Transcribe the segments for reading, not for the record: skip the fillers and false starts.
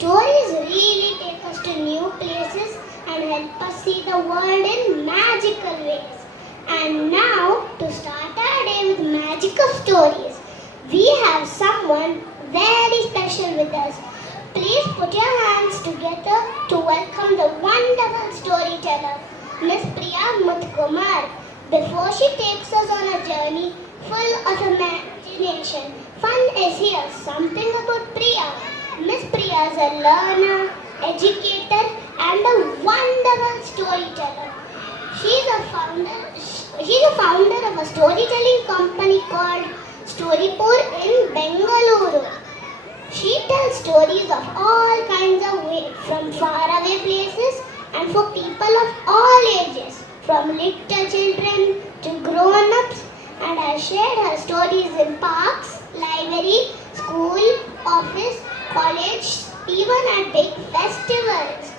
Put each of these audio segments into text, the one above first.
Stories really take us to new places and help us see the world in magical ways. And now, to start our day with magic of stories, we have someone very special with us. Please put your hands together to welcome the wonderful storyteller, Miss Priya Muthukumar. Before she takes us on a journey full of imagination, fun is here. Something about Priya. Miss Priya is a learner, educator, and a wonderful storyteller. She's a founder of a storytelling company called Storypur in Bengaluru. She tells stories of all kinds of ways, from faraway places and for people of all ages, from little children to grown-ups, and has shared her stories in parks, library, school, office, college, even at big festivals.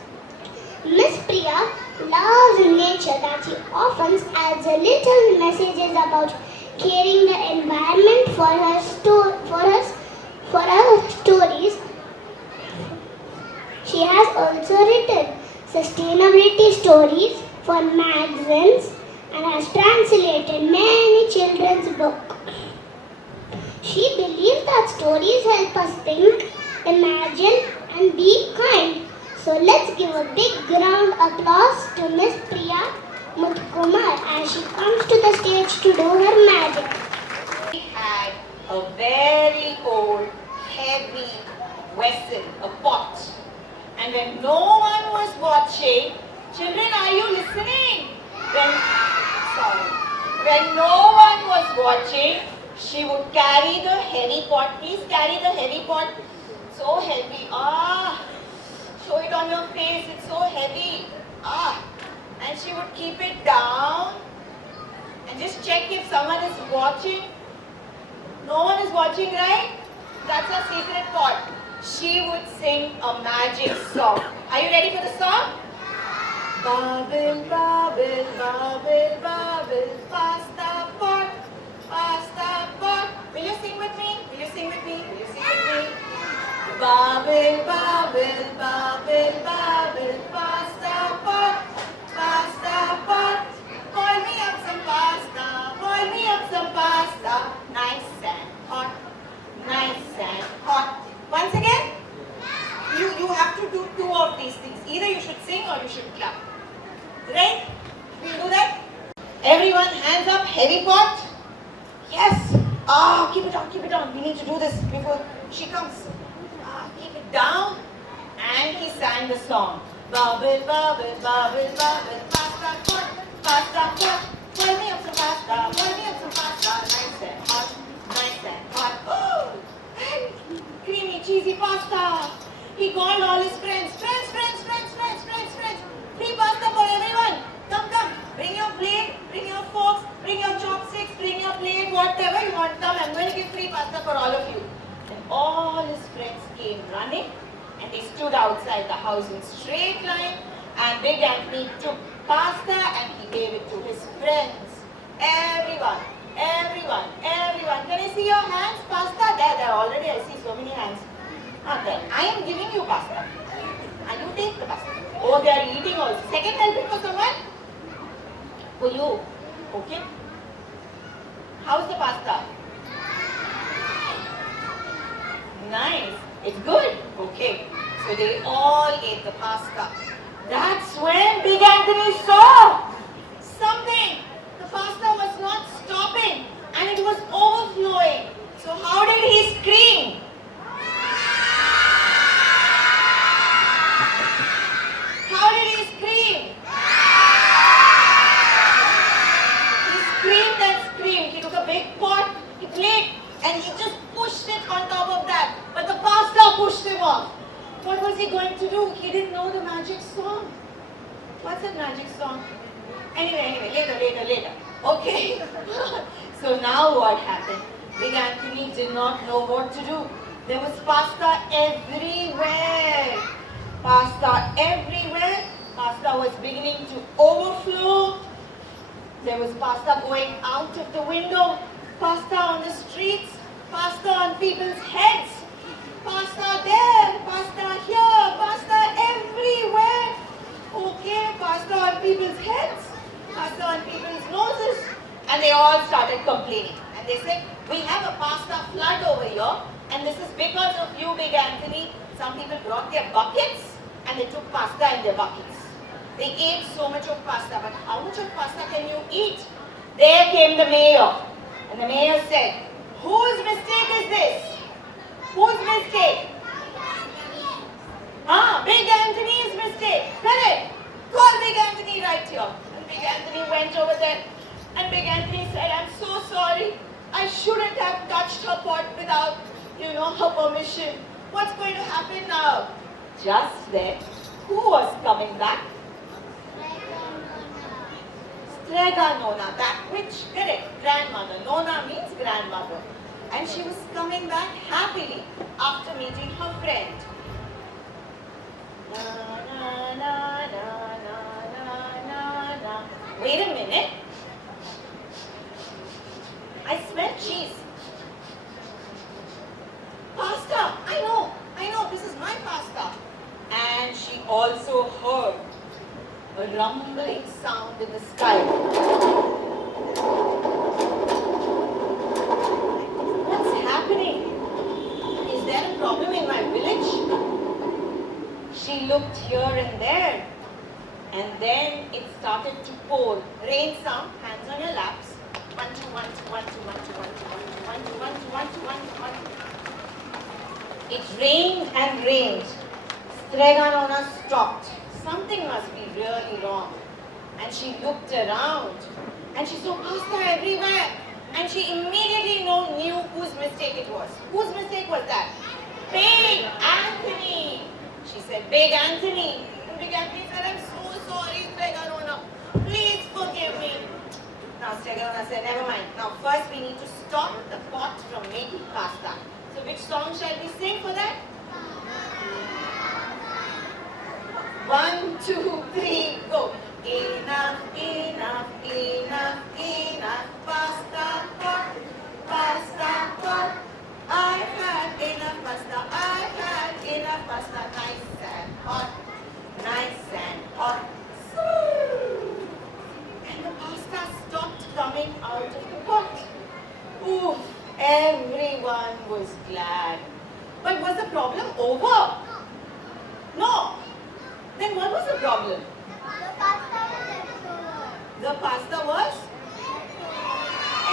Miss Priya loves nature that she often adds a little messages about caring the environment for her stories. She has also written sustainability stories for magazines and has translated many children's books. She believes that stories help us think, imagine, and be kind. So let's give a big round of applause to Miss Priya Muthukumar as she comes to the stage to do her magic. We had a very old, heavy vessel, a pot. And when no one was watching, children, are you listening? When no one was watching, she would carry the heavy pot. Please carry the heavy pot. So heavy. Show it on your face. It's so heavy. And she would keep it down and just check if someone is watching. No one is watching, right? That's her secret pot. She would sing a magic song. Are you ready for the song? Bubble, bubble, bubble, bubble, pasta pot, pasta pot. Will you sing with me? Will you sing with me? Will you sing with me? Bubble, bubble, bubble, bubble, pasta pot, pasta pot. Boil me up some pasta, boil me up some pasta. Nice and hot, nice and hot. Once again, you have to do two of these things. Either you should sing or you should clap. Right? Will you do that? Everyone, hands up, heavy pot. Yes. Keep it on, keep it on. We need to do this before she comes. Keep it down. And he sang the song. Bubble, bubble, bubble, bubble, pasta pot, pasta pot. Boil me up some pasta, boil me up some pasta. Nice and hot, nice and hot. Oh, and creamy, cheesy pasta. He called all his friends. Friends. Free pasta for everyone. Come. Bring your plate, bring your forks, bring your chopsticks, bring your plate, whatever you want. Come, I'm going to give free pasta for all of you. Then all his friends came running and they stood outside the house in straight line, and Big Anthony took pasta and he gave it to his friends. Everyone. Can I see your hands? Pasta? There. Already I see so many hands. Then I am giving you pasta. And you take the pasta. Oh, they are eating also. Second helping for someone? For you. Okay. How's the pasta? Nice. It's good. Okay. So they all ate the pasta. That's when Big Anthony saw something. The pasta was not stopping and it was overflowing. So how did he scream? How did he scream? He screamed and screamed. He took a big pot, he played, and he just pushed it on top of that. But the pasta pushed him off. What was he going to do? He didn't know the magic song. What's that magic song? Anyway, later. Okay. So now what happened? Big Anthony did not know what to do. There was pasta everywhere. Pasta everywhere. Pasta was beginning to overflow. There was pasta going out of the window. Pasta on the streets. Pasta on people's heads. Pasta there. Pasta here. actually, some people brought their buckets and they took pasta in their buckets. They ate so much of pasta, but how much of pasta can you eat? There came the mayor, and the mayor said, whose mistake is this? Whose mistake? Big Anthony's mistake. Correct. Call Big Anthony right here. And Big Anthony went over there, and Big Anthony said, I'm so sorry. I shouldn't have touched her pot without, her permission. What's going to happen now? Just then, who was coming back? Strega Nona, that which, correct, grandmother. Nona means grandmother. And she was coming back happily after meeting her friend. Na, na, na, na, na, na, na. Wait a minute. I smell cheese. Pasta. I know, this is my pasta. And she also heard a rumbling sound in the sky. What's happening? Is there a problem in my village? She looked here and there, and then it started to pour. Rain sound, hands on your laps. 1, 2, 1, 2, 1, 2, 1, 2, 1, 2, 1, 2, 1, 2, 1, 2, 1, 2, 1, 2. It rained and rained. Strega Nona stopped. Something must be really wrong. And she looked around, and she saw pasta everywhere. And she immediately knew whose mistake it was. Whose mistake was that? Big Anthony. She said, Big Anthony. And Big Anthony said, I'm so sorry, Strega Nona. Please forgive me. Now Strega Nona said, never mind. Now first we need to stop the pot from making pasta. So which song shall we sing for that? 1, 2, 3, go. Enough, enough, enough, enough. Pasta pot, pasta pot. I've had enough pasta, I've had enough pasta. Nice and hot, nice and hot. And the pasta stopped coming out of the pot. Ooh, everyone was glad. But was the problem over? No. Then what was the problem? The pasta was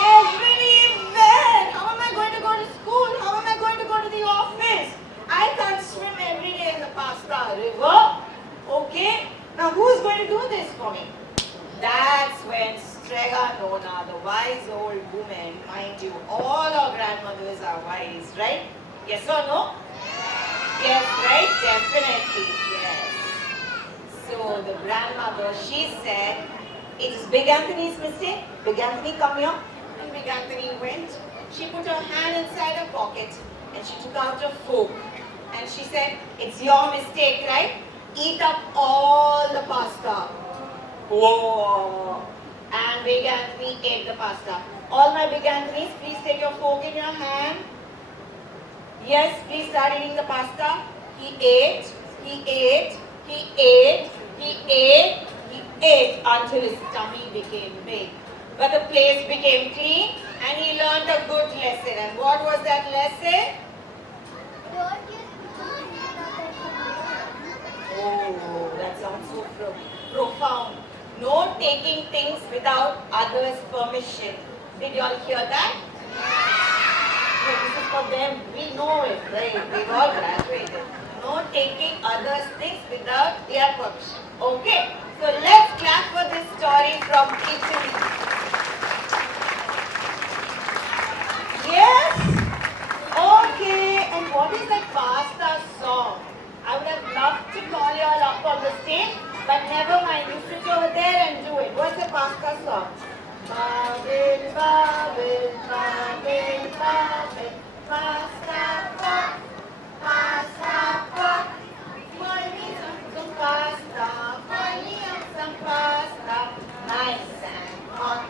everywhere. How am I going to go to school? How am I going to go to the office? I can't swim every day in the pasta river. Okay? Now who's going to do this for me? That's when Strega Nona, the wise old woman, mind you, all our grandmothers are wise, right? Yes or no? Yes, right? Definitely, yes. So the grandmother, she said, it is Big Anthony's mistake. Big Anthony, come here. And Big Anthony went. She put her hand inside her pocket and she took out a fork. And she said, it's your mistake, right? Eat up all the pasta. Whoa! And Big Anthony ate the pasta. All my Big Anthonys, please take your fork in your hand. Yes, please start eating the pasta. He ate, he ate, he ate, he ate, he ate until his tummy became big. But the place became clean and he learned a good lesson. And what was that lesson? Oh, that sounds so profound. No taking things without others' permission. Did you all hear that? No, this is for them. We know it, right? They've all graduated. No taking others' things without their permission. Okay, so let's clap for this story from Italy. Yes? Okay, and what is that pasta song? I would have loved to call you all up on the stage, but never mind, you sit over there and do it. What's the pasta song? Babin, babin, babin, babin, pasta pot, pasta pot. Pour me some pasta, pour me some pasta. Nice and hot,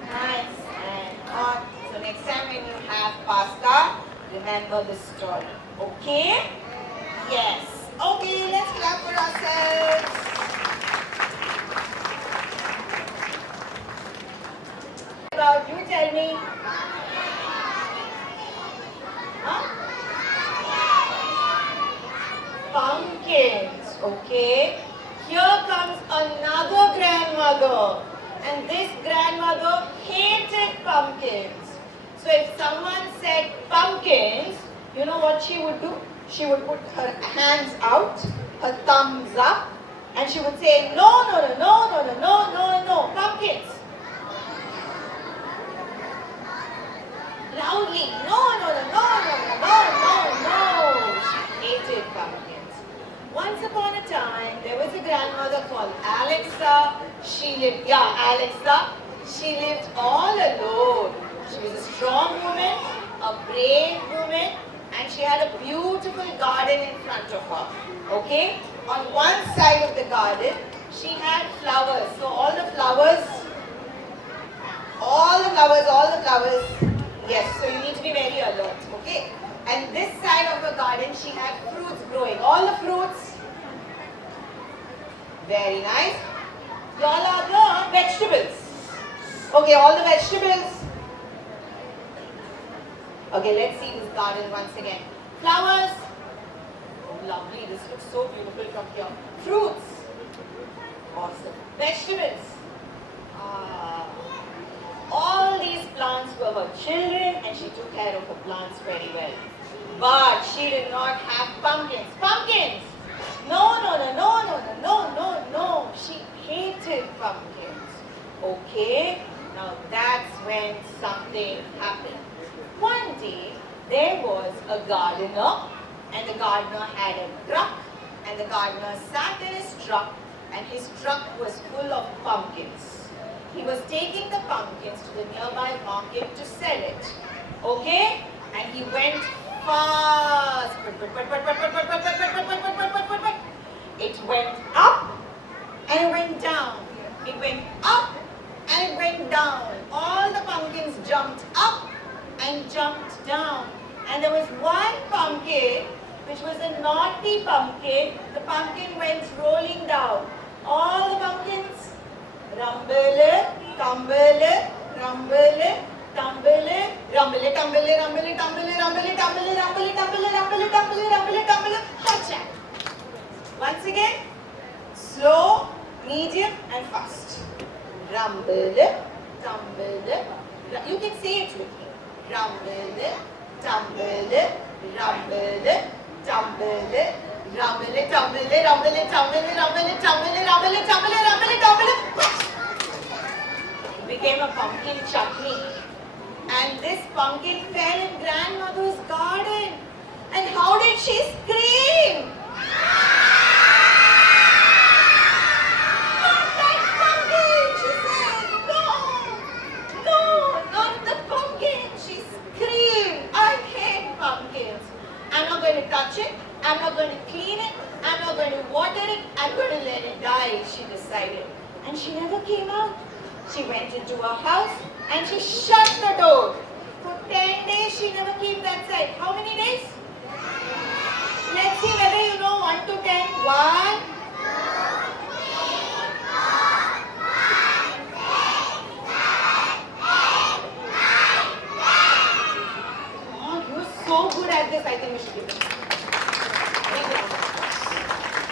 nice and hot. So next time when you have pasta, remember the story. Okay? Yes. Okay, let's clap for ourselves. About you, tell me. Huh? Okay. Here comes another grandmother. And this grandmother hated pumpkins. So if someone said pumpkins, you know what she would do? She would put her hands out, her thumbs up, and she would say, no, no, no, no, no, no, no, no, no, pumpkins. Loudly, no, no, no, no, no, no, no, no. She hated pumpkins. Once upon a time, there was a grandmother called Alexa. Alexa. She lived all alone. She was a strong woman, a brave woman, and she had a beautiful garden in front of her. Okay? On one side of the garden, she had flowers. So all the flowers. Yes, so you need to be very alert. Okay? And this side of the garden, she had fruits growing. All the fruits. Very nice. Y'all are the vegetables. Okay, all the vegetables. Okay, let's see this garden once again. Flowers. Oh, lovely. This looks so beautiful from here. Fruits. Awesome. Vegetables. All these plants were her children and she took care of her plants very well. But she did not have pumpkins. Pumpkins! No, no, no, no, no, no, no, no, no. She hated pumpkins. Okay? Now that's when something happened. One day, there was a gardener, and the gardener had a truck, and the gardener sat in his truck, and his truck was full of pumpkins. He was taking the pumpkins to the nearby market to sell it. Okay? And he went fast. It went up and it went down. It went up and it went down. All the pumpkins jumped up and jumped down. And there was one pumpkin which was a naughty pumpkin. The pumpkin went rolling down. All the pumpkins rumble, tumble, rumble, tumble, rumble, tumble, rumble, tumble, rumble, tumble, rumble, tumble, rumble, tumble, rumble, tumble, gotcha. Once again, slow, medium and fast. Rumble, tumble, you can say it with me. Rumble, tumble, rumble, tumble, rumble, tumble, rumble, tumble, rumble, tumble, rumble, tumble, rumble, tumble. Became a pumpkin chutney. And this pumpkin fell in grandmother's garden. And how did she scream? Not that pumpkin, she said. No, no, not the pumpkin. She screamed. I hate pumpkins. I'm not going to touch it. I'm not going to clean it. I'm not going to water it. I'm going to let it die, she decided. And she never came out. She went into her house and she shut the door. For 10 days she never came that side. How many days? Let's see whether you know 1 to 10. 1. Oh, you're so good at this. I think we should give it.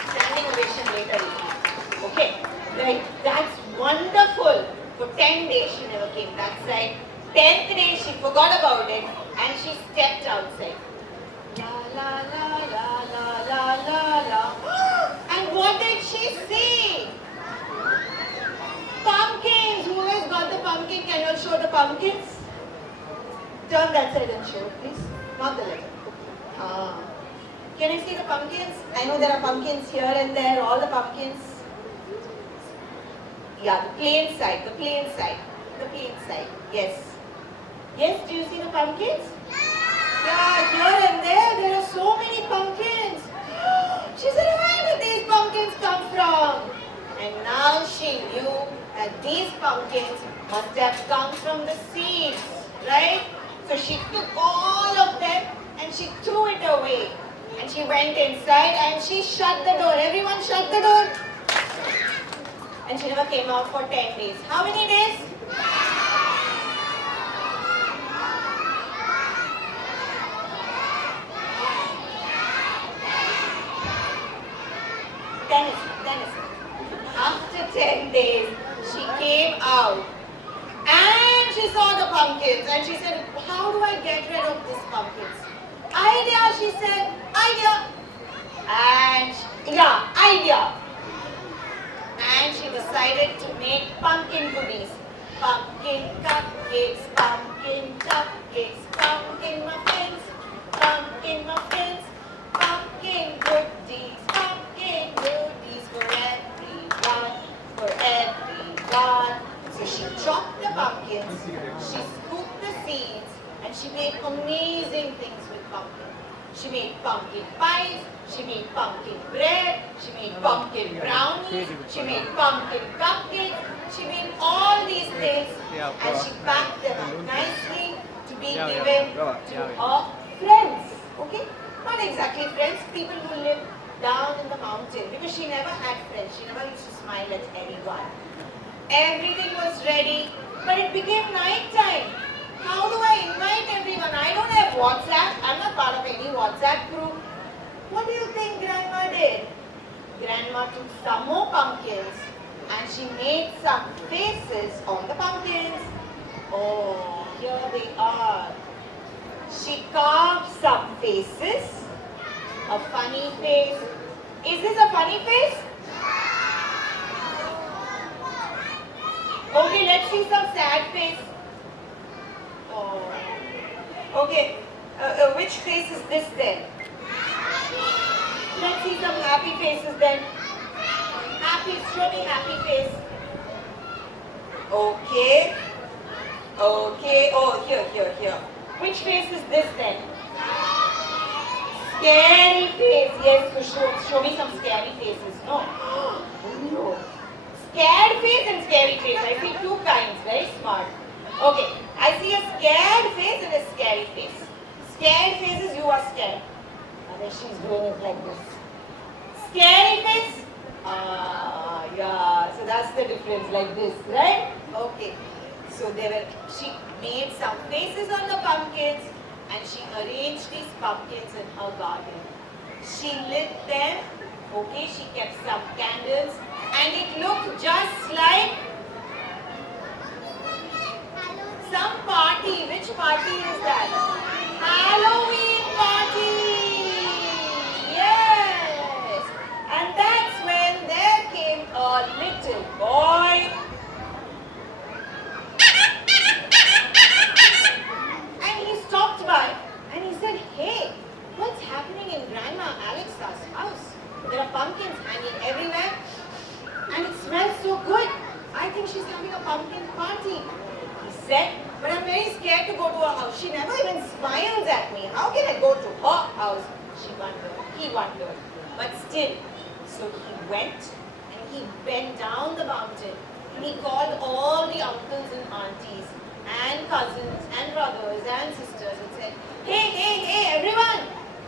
Standing ovation later. Okay. Right. That's wonderful. For 10 days she never came that side. 10th day she forgot about it and she stepped outside. La la la la la la la la. And what did she see? Pumpkins. Who has got the pumpkin? Can you all show the pumpkins? Turn that side and show, please. Not the letter. Can you see the pumpkins? I know there are pumpkins here and there. All the pumpkins. Yeah, the plain side, the plain side, the plain side. Yes. Yes, do you see the pumpkins? Yeah, here and there are so many pumpkins. She said, where did these pumpkins come from? And now she knew that these pumpkins must have come from the seeds, right? So she took all of them and she threw it away. And she went inside and she shut the door. Everyone shut the door. And she never came out for 10 days. How many days? Dennis. After 10 days, she came out and she saw the pumpkins and she said, how do I get rid of these pumpkins? Idea, she said, idea. And idea. And she decided to make pumpkin goodies. Pumpkin cupcakes, pumpkin cupcakes, pumpkin muffins, pumpkin muffins, pumpkin goodies for everyone, for everyone. So she chopped the pumpkins, she scooped the seeds, and she made amazing things with pumpkin. She made pumpkin pies, she made pumpkin bread, she made pumpkin brownies, she made pumpkin cupcakes, she made all these things and she packed them up nicely to be given to her friends. Okay? Not exactly friends, people who live down in the mountain because she never had friends. She never used to smile at anyone. Everything was ready, but it became night time. How do I invite everyone? I don't have WhatsApp. I'm not part of any WhatsApp group. What do you think Grandma did? Grandma took some more pumpkins and she made some faces on the pumpkins. Oh, here they are. She carved some faces. A funny face. Is this a funny face? Okay, let's see some sad face. Oh. Okay, which face is this then? Let's see some happy faces then. Happy, show me happy face. Okay. Okay, oh, here. Which face is this then? Scary face. Yes, so show me some scary faces. No. Oh no. Scared face and scary face. I see two kinds. Very smart. Okay. I see a scared face and a scary face. Scared faces, you are scared. And then she's doing it like this. Scary face? Yeah. So that's the difference, like this, right? Okay. So she made some faces on the pumpkins and she arranged these pumpkins in her garden. She lit them, okay, she kept some candles and it looked just like some party. Which party is that? Halloween party! Yes! And that's when there came a little boy. And he stopped by and he said, hey, what's happening in Grandma Alexa's house? There are pumpkins hanging everywhere and it smells so good. I think she's having a pumpkin party. He said, but I'm very scared to go to her house. She never even smiles at me. How can I go to her house? She wondered. He wondered. But still, so he went and he went down the mountain and he called all the uncles and aunties and cousins and brothers and sisters and said, hey, everyone!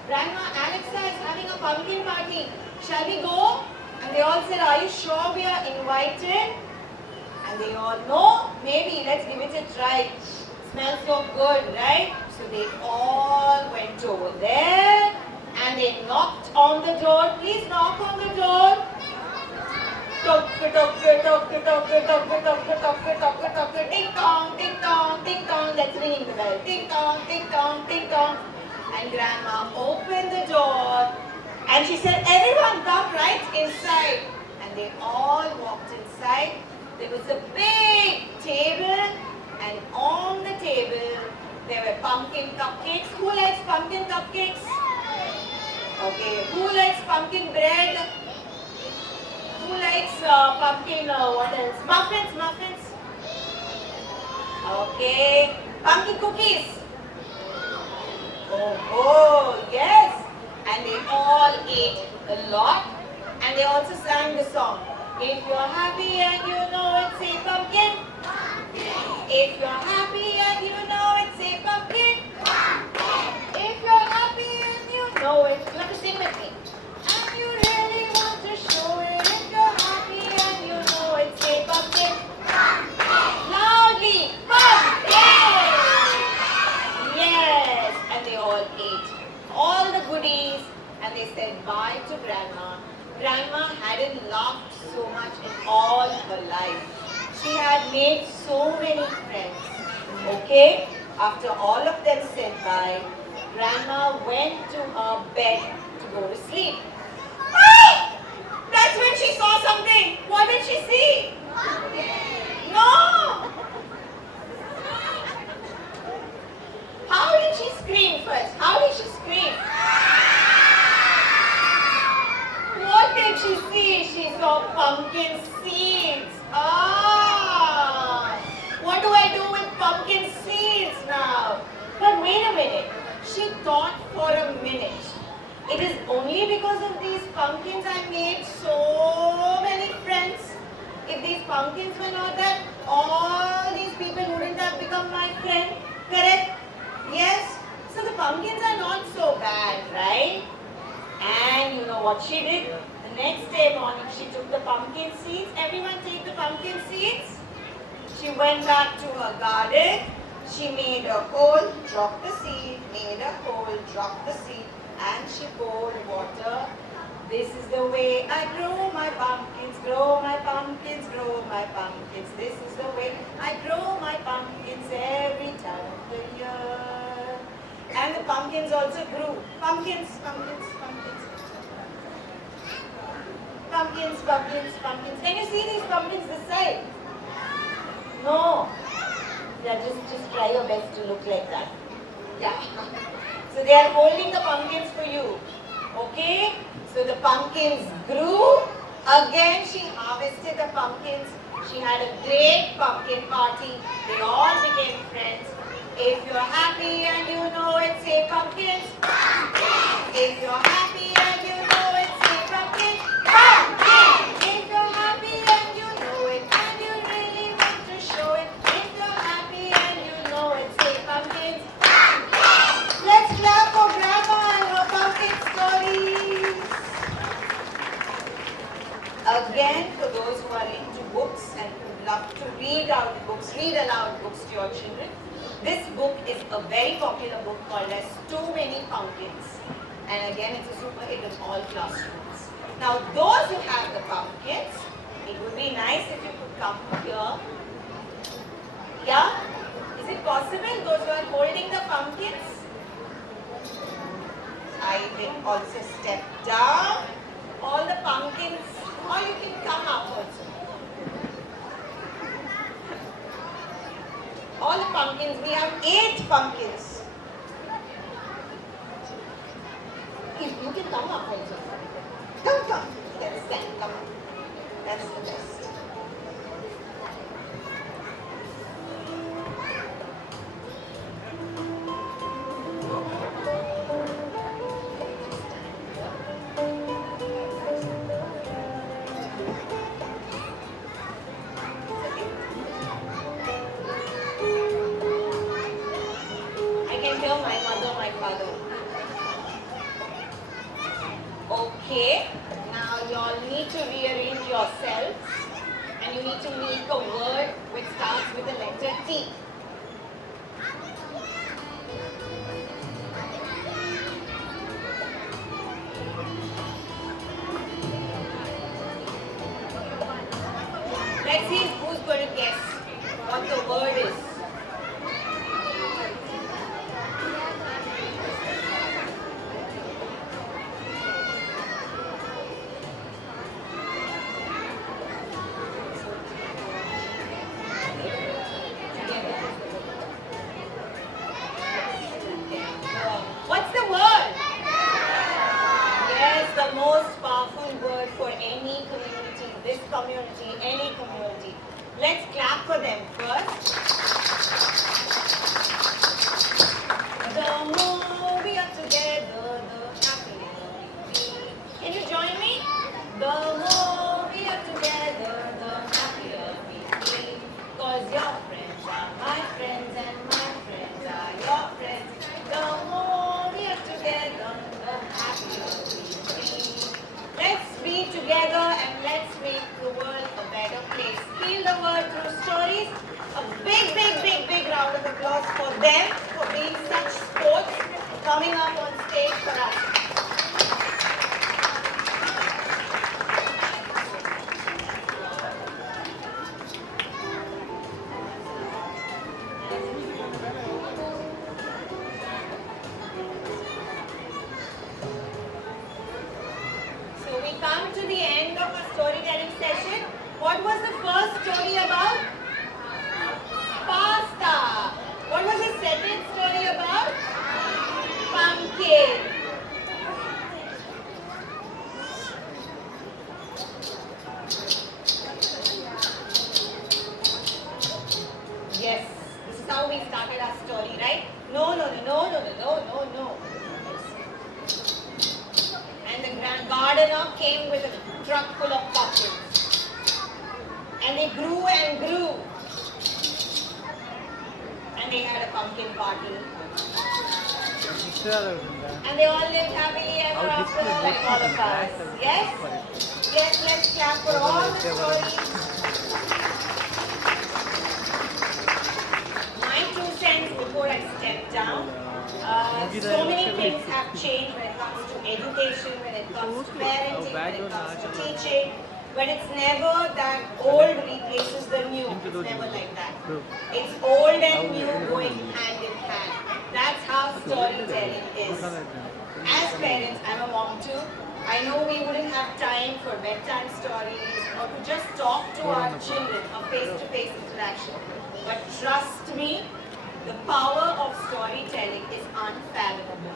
Grandma Alexa is having a pumpkin party. Shall we go? And they all said, are you sure we are invited? And they all, no, maybe, let's give it a try. Smells so good, right? So they all went over there and they knocked on the door. Please knock on the door. Tock, ding dong, ding dong, ding dong. That's ringing the bell. Ding dong, ding dong, ding dong. And Grandma opened the door and she said, everyone come right inside. And they all walked inside. There was a big table and on the table there were pumpkin cupcakes. Who likes pumpkin cupcakes? Okay. Who likes pumpkin bread? Who likes pumpkin, what else? Muffins. Okay. Pumpkin cookies. Oh, yes. And they all ate a lot and they also sang the song. If you're happy and you know it, say pumpkin. If you're happy and you know it, say pumpkin. If you're happy and you know it, you have to sing with me. And you really want to show it. If you're happy and you know it, say pumpkin. Loudly, pumpkin. Yes, and they all ate all the goodies and they said bye to Grandma. Grandma hadn't laughed so much in all her life. She had made so many friends. Okay, after all of them said bye, Grandma went to her bed to go to sleep. Ah! That's when she saw something. What did she see? No! How did she scream first? How did she scream? What did she see? She saw pumpkin seeds. Ah! What do I do with pumpkin seeds now? But wait a minute. She thought for a minute. It is only because of these pumpkins I made so many friends. If these pumpkins were not there, all these people wouldn't have become my friend. Correct? Yes? So the pumpkins are not so bad, right? And you know what she did? The next day morning, she took the pumpkin seeds. Everyone take the pumpkin seeds. She went back to her garden. She made a hole, dropped the seed, made a hole, dropped the seed, and she poured water. This is the way I grow my pumpkins, grow my pumpkins, grow my pumpkins. This is the way I grow my pumpkins every time of the year. And the pumpkins also grew. Pumpkins, pumpkins, pumpkins. Pumpkins, pumpkins, pumpkins. Can you see these pumpkins this side? No. Yeah, just try your best to look like that. Yeah. So they are holding the pumpkins for you. Okay? So the pumpkins grew. Again she harvested the pumpkins. She had a great pumpkin party. They all became friends. If you're happy and you know it, say pumpkins. If you're happy and you know it, say pumpkins. If you're happy and you know it and you really want to show it. If you're happy and you know it, say pumpkins. Let's clap for Grandma and her pumpkin stories. Again, for those who are into books and who love to read out books, read aloud books to your children, this book is a very popular book called as Too Many Pumpkins. And again, it's a super hit in all classrooms. Now, those who have the pumpkins, it would be nice if you could come here. Yeah? Is it possible? Those who are holding the pumpkins? I will also step down. All the pumpkins, or you can come up also. All the pumpkins, we have 8 pumpkins. You can come up also. Come. Yes, stand, come. That's the best. My mother, my father. Okay, now you all need to rearrange yourselves and you need to make a word which starts with the letter T. Let's see who's going to guess what the word is. What's the word? Yes, the most powerful word for any community, this community, any community. Let's clap for them first. The more we are together, the happier we be. Can you join me? The more we are together, the happier we be. 'Cause your friends are my friends and my friends are your friends. The more we are together, the happier we be. Let's be together and let's make the world a better place. Feel the word through stories. A big round of applause for them for being such sports, coming up on stage for us. of our storytelling session. What was the first story about? Pasta. What was the second story about? Pumpkin. Yes, this is how we started our story, right? No. And the grand gardener came with a truck full of pumpkins. And they grew and grew. And they had a pumpkin party. And they all lived happily ever after, like all of us. Yes? Yes, let's clap for all the stories. My 2 cents before I step down. So many things have changed when it comes to education, when it comes to parenting, when it comes to teaching. But it's never that old replaces the new. It's never like that. It's old and new going hand in hand. That's how storytelling is. As parents, I'm a mom too. I know we wouldn't have time for bedtime stories or to just talk to our children, a face-to-face interaction. But trust me, the power of storytelling is unfathomable.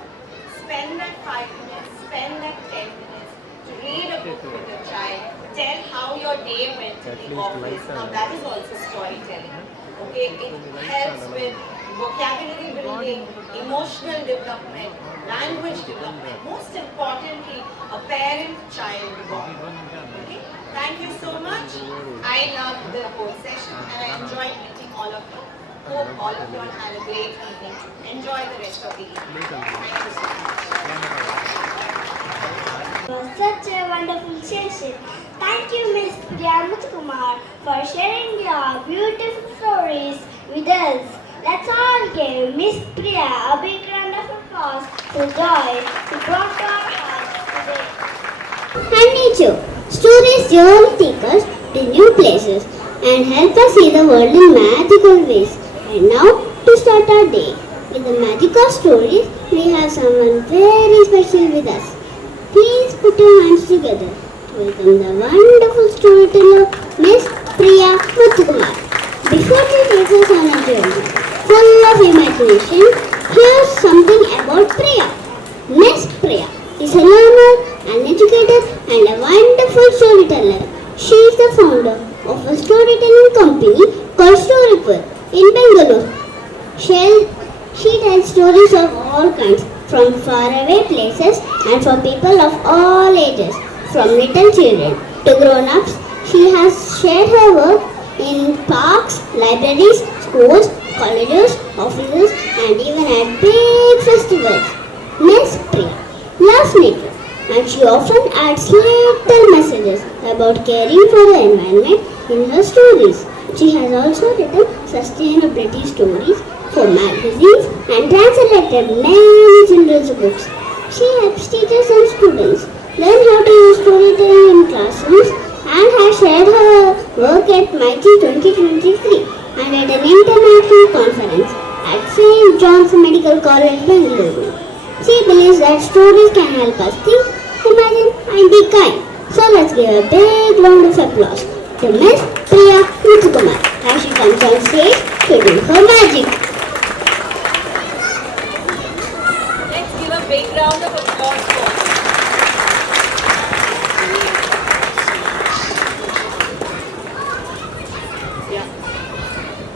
Spend that 5 minutes, spend that 10 minutes to read a book with a child. Tell how your day went to the office. Now that is also storytelling. Okay, it helps with vocabulary building, emotional development, language development. Most importantly, a parent-child bond. Okay, thank you so much. I loved the whole session and I enjoyed meeting all of you. Hope all of you had a great evening. Enjoy the rest of the evening. Thank you so much. It was such a wonderful session. Thank you, Miss Priya Muthukumar, for sharing your beautiful stories with us. Let's all give Miss Priya a big round of applause for joy she brought to our hearts today. And nature. Stories really take us to new places and help us see the world in magical ways. And now, to start our day with the magical stories, we have someone very special with us. Please put your hands together to welcome the wonderful storyteller, Miss Priya Muthukumar. Before she takes us on a journey full of imagination, here's something about Priya. Miss Priya is a learner, an educator, and a wonderful storyteller. She is the founder of a storytelling company called Storypur in Bengaluru. She tells stories of all kinds, from faraway places and for people of all ages, from little children to grown-ups. She has shared her work in parks, libraries, schools, colleges, offices, and even at big festivals. Miss Priya loves nature, and she often adds little messages about caring for the environment in her stories. She has also written sustainability stories for magazines and translated many children's books. She helps teachers and students learn how to use storytelling in classrooms and has shared her work at Mighty 2023 and at an international conference at St. John's Medical College, Bengaluru. She believes that stories can help us think, imagine and be kind. So let's give a big round of applause to Miss Priya Muthukumar as she comes on stage to do her magic. Let's give a big round of applause for her. Yeah.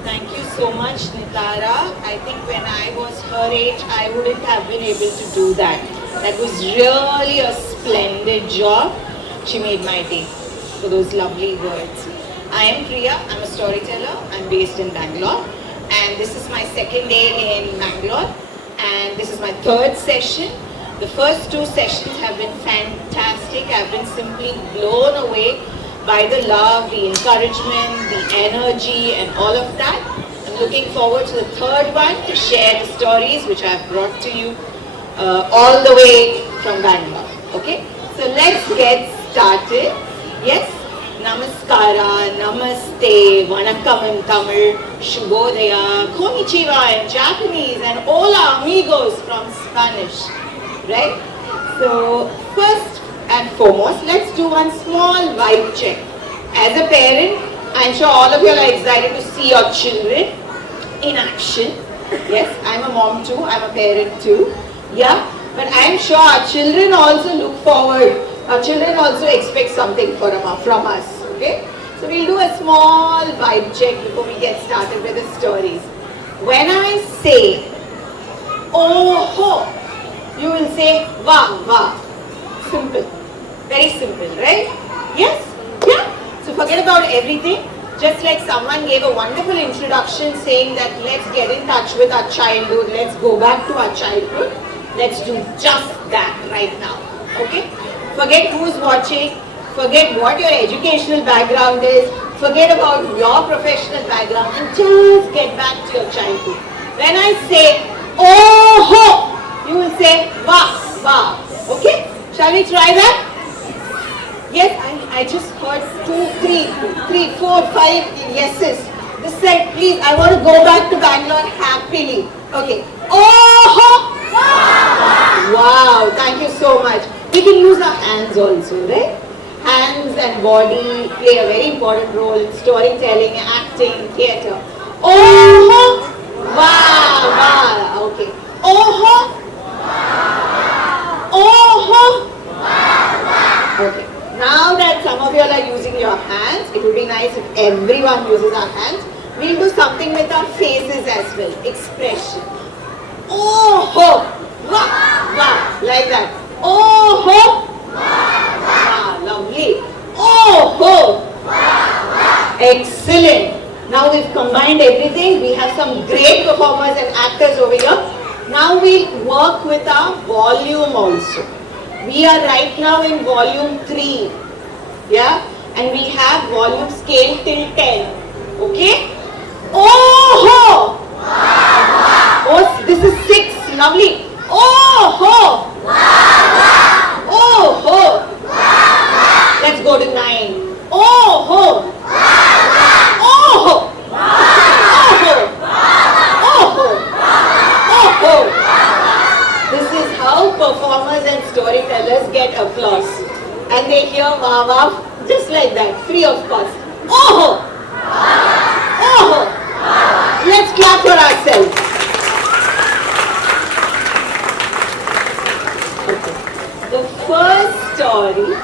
Thank you so much, Nitara. I think when I was her age, I wouldn't have been able to do that. That was really a splendid job. She made my day for those lovely words. I am Priya. I'm a storyteller. I'm based in Bangalore. And this is my second day in Bangalore. And this is my third session. The first 2 sessions have been fantastic. I've been simply blown away by the love, the encouragement, the energy and all of that. I'm looking forward to the third one to share the stories which I've brought to you all the way from Bangalore. Okay? So let's get started. Yes? Namaskara, Namaste, Vanakkam in Tamil, Shubhodaya, Konnichiwa in Japanese and Hola amigos from Spanish. Right? So first and foremost, let's do one small vibe check. As a parent, I'm sure all of you are excited to see your children in action. Yes, I'm a mom too, I'm a parent too. Yeah, but I'm sure our children also look forward. Our children also expect something from us. Okay, so we'll do a small vibe check before we get started with the stories. When I say oh ho, you will say wah wah. Simple, very simple, right? Yes, yeah. So forget about everything. Just like someone gave a wonderful introduction saying that let's get in touch with our childhood, let's go back to our childhood. Let's do just that right now. Okay? Forget who's watching, forget what your educational background is, forget about your professional background and just get back to your childhood. When I say oh ho, you will say wah wah. Okay? Shall we try that? Yes, I just heard 2, 3, 4, 5 yeses. This side, please, I want to go back to Bangalore happily. Okay. Oh! Wow, thank you so much. We can use our hands also, right? Hands and body play a very important role in storytelling, acting, theatre. Oh! Wow, wow. Okay. Oh! Oh! Okay. Now that some of you are using your hands, it would be nice if everyone uses our hands. We'll do something with our faces as well. Expression. Oh ho! Wah! Wah! Like that. Oh ho! Wah! Lovely. Oh ho! Excellent. Now we've combined everything. We have some great performers and actors over here. Now we'll work with our volume also. We are right now in volume 3, yeah, and we have volume scale till 10, okay? Oh ho! Oh, this is 6, lovely. Oh ho! Oh ho! Let's go to 9. Oh ho! Oh ho! Oh ho! Oh ho! Oh ho! This is how performers and storytellers get applause. And they hear wah wah just like that, free of cost. Oh! Oh! Let's clap for ourselves. Okay. The first story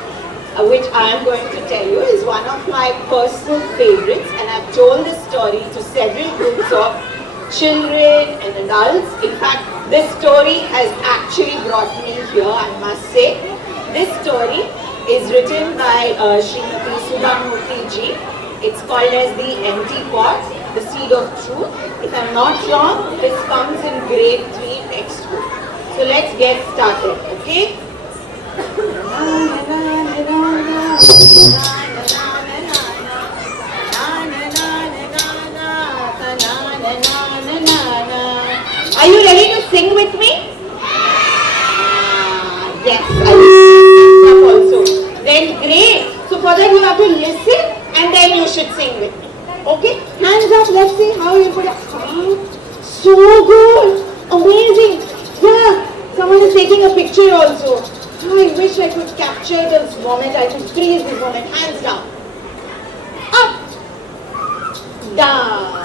which I am going to tell you is one of my personal favorites, and I've told this story to several groups of children and adults. In fact, this story has actually brought me here, I must say. This story is written by Srimati Suvarna ji. It's called as The Empty Pot, The Seed of Truth. If I'm not wrong, this comes in grade 3 textbook. So let's get started, okay? Are you ready to sing with me? Yes, I will sing also. Then great. So for that you have to listen and then you should sing with me. Okay? Hands up, let's see how you put it. Oh, so good. Amazing. Yeah, someone is taking a picture also. Oh, I wish I could capture this moment. I could freeze this moment. Hands down. Up. Down.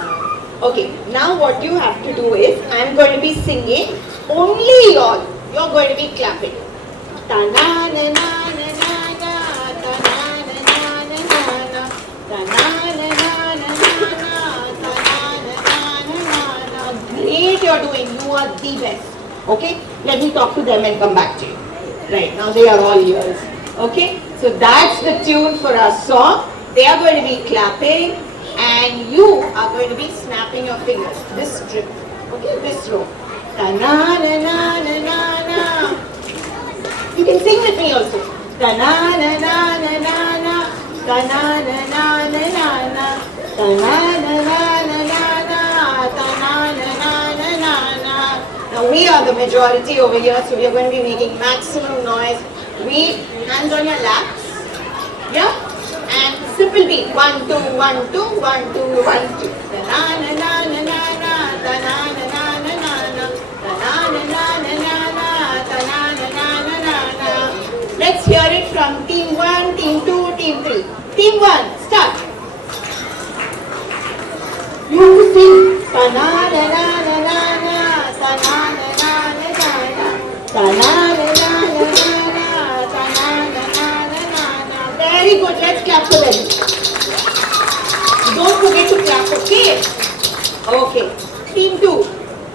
Okay, now what you have to do is, I am going to be singing, only you're going to be clapping. Great you're doing, you are the best. Okay, let me talk to them and come back to you. Right, now they are all yours. Okay, so that's the tune for our song. They are going to be clapping. And you are going to be snapping your fingers. This strip. Okay, this row. Ta-na-na-na-na-na-na. You can sing with me also. Ta-na-na-na-na-na-na. Ta-na-na-na-na-na-na. Ta-na-na-na-na-na-na. Ta-na-na-na-na-na-na. Now we are the majority over here, so we are going to be making maximum noise. Hands on your laps. Yeah? And simple beat. 1, 2, 1, 2, 1, 2, 1, 2. Ta-na-na-na-na-na-na, ta-na-na-na-na-na, ta-na-na-na-na-na, ta-na-na-na-na-na. Let's hear it from team 1, team 2, team 3. Team 1, start. You have to sing. Ta-na-na-na-na-na-na, ta-na-na-na-na-na-na, ta-na-na-na-na-na-na, ta-na-na-na-na-na-na. Very good. Let's clap for them. Don't forget to clap, okay? Okay. Team 2.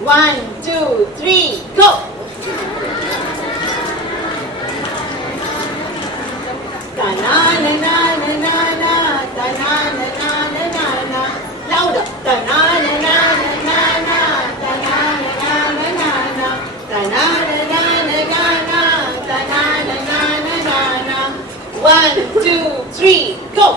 1, 2, 3, go. Ta-na-na-na-na-na-na, ta-na-na-na-na-na-na. Louder. Ta-na-na-na-na-na-na, ta-na-na-na-na-na-na, ta-na-na-na-na-na-na, ta-na-na-na-na-na-na. 1, 2, 3, go.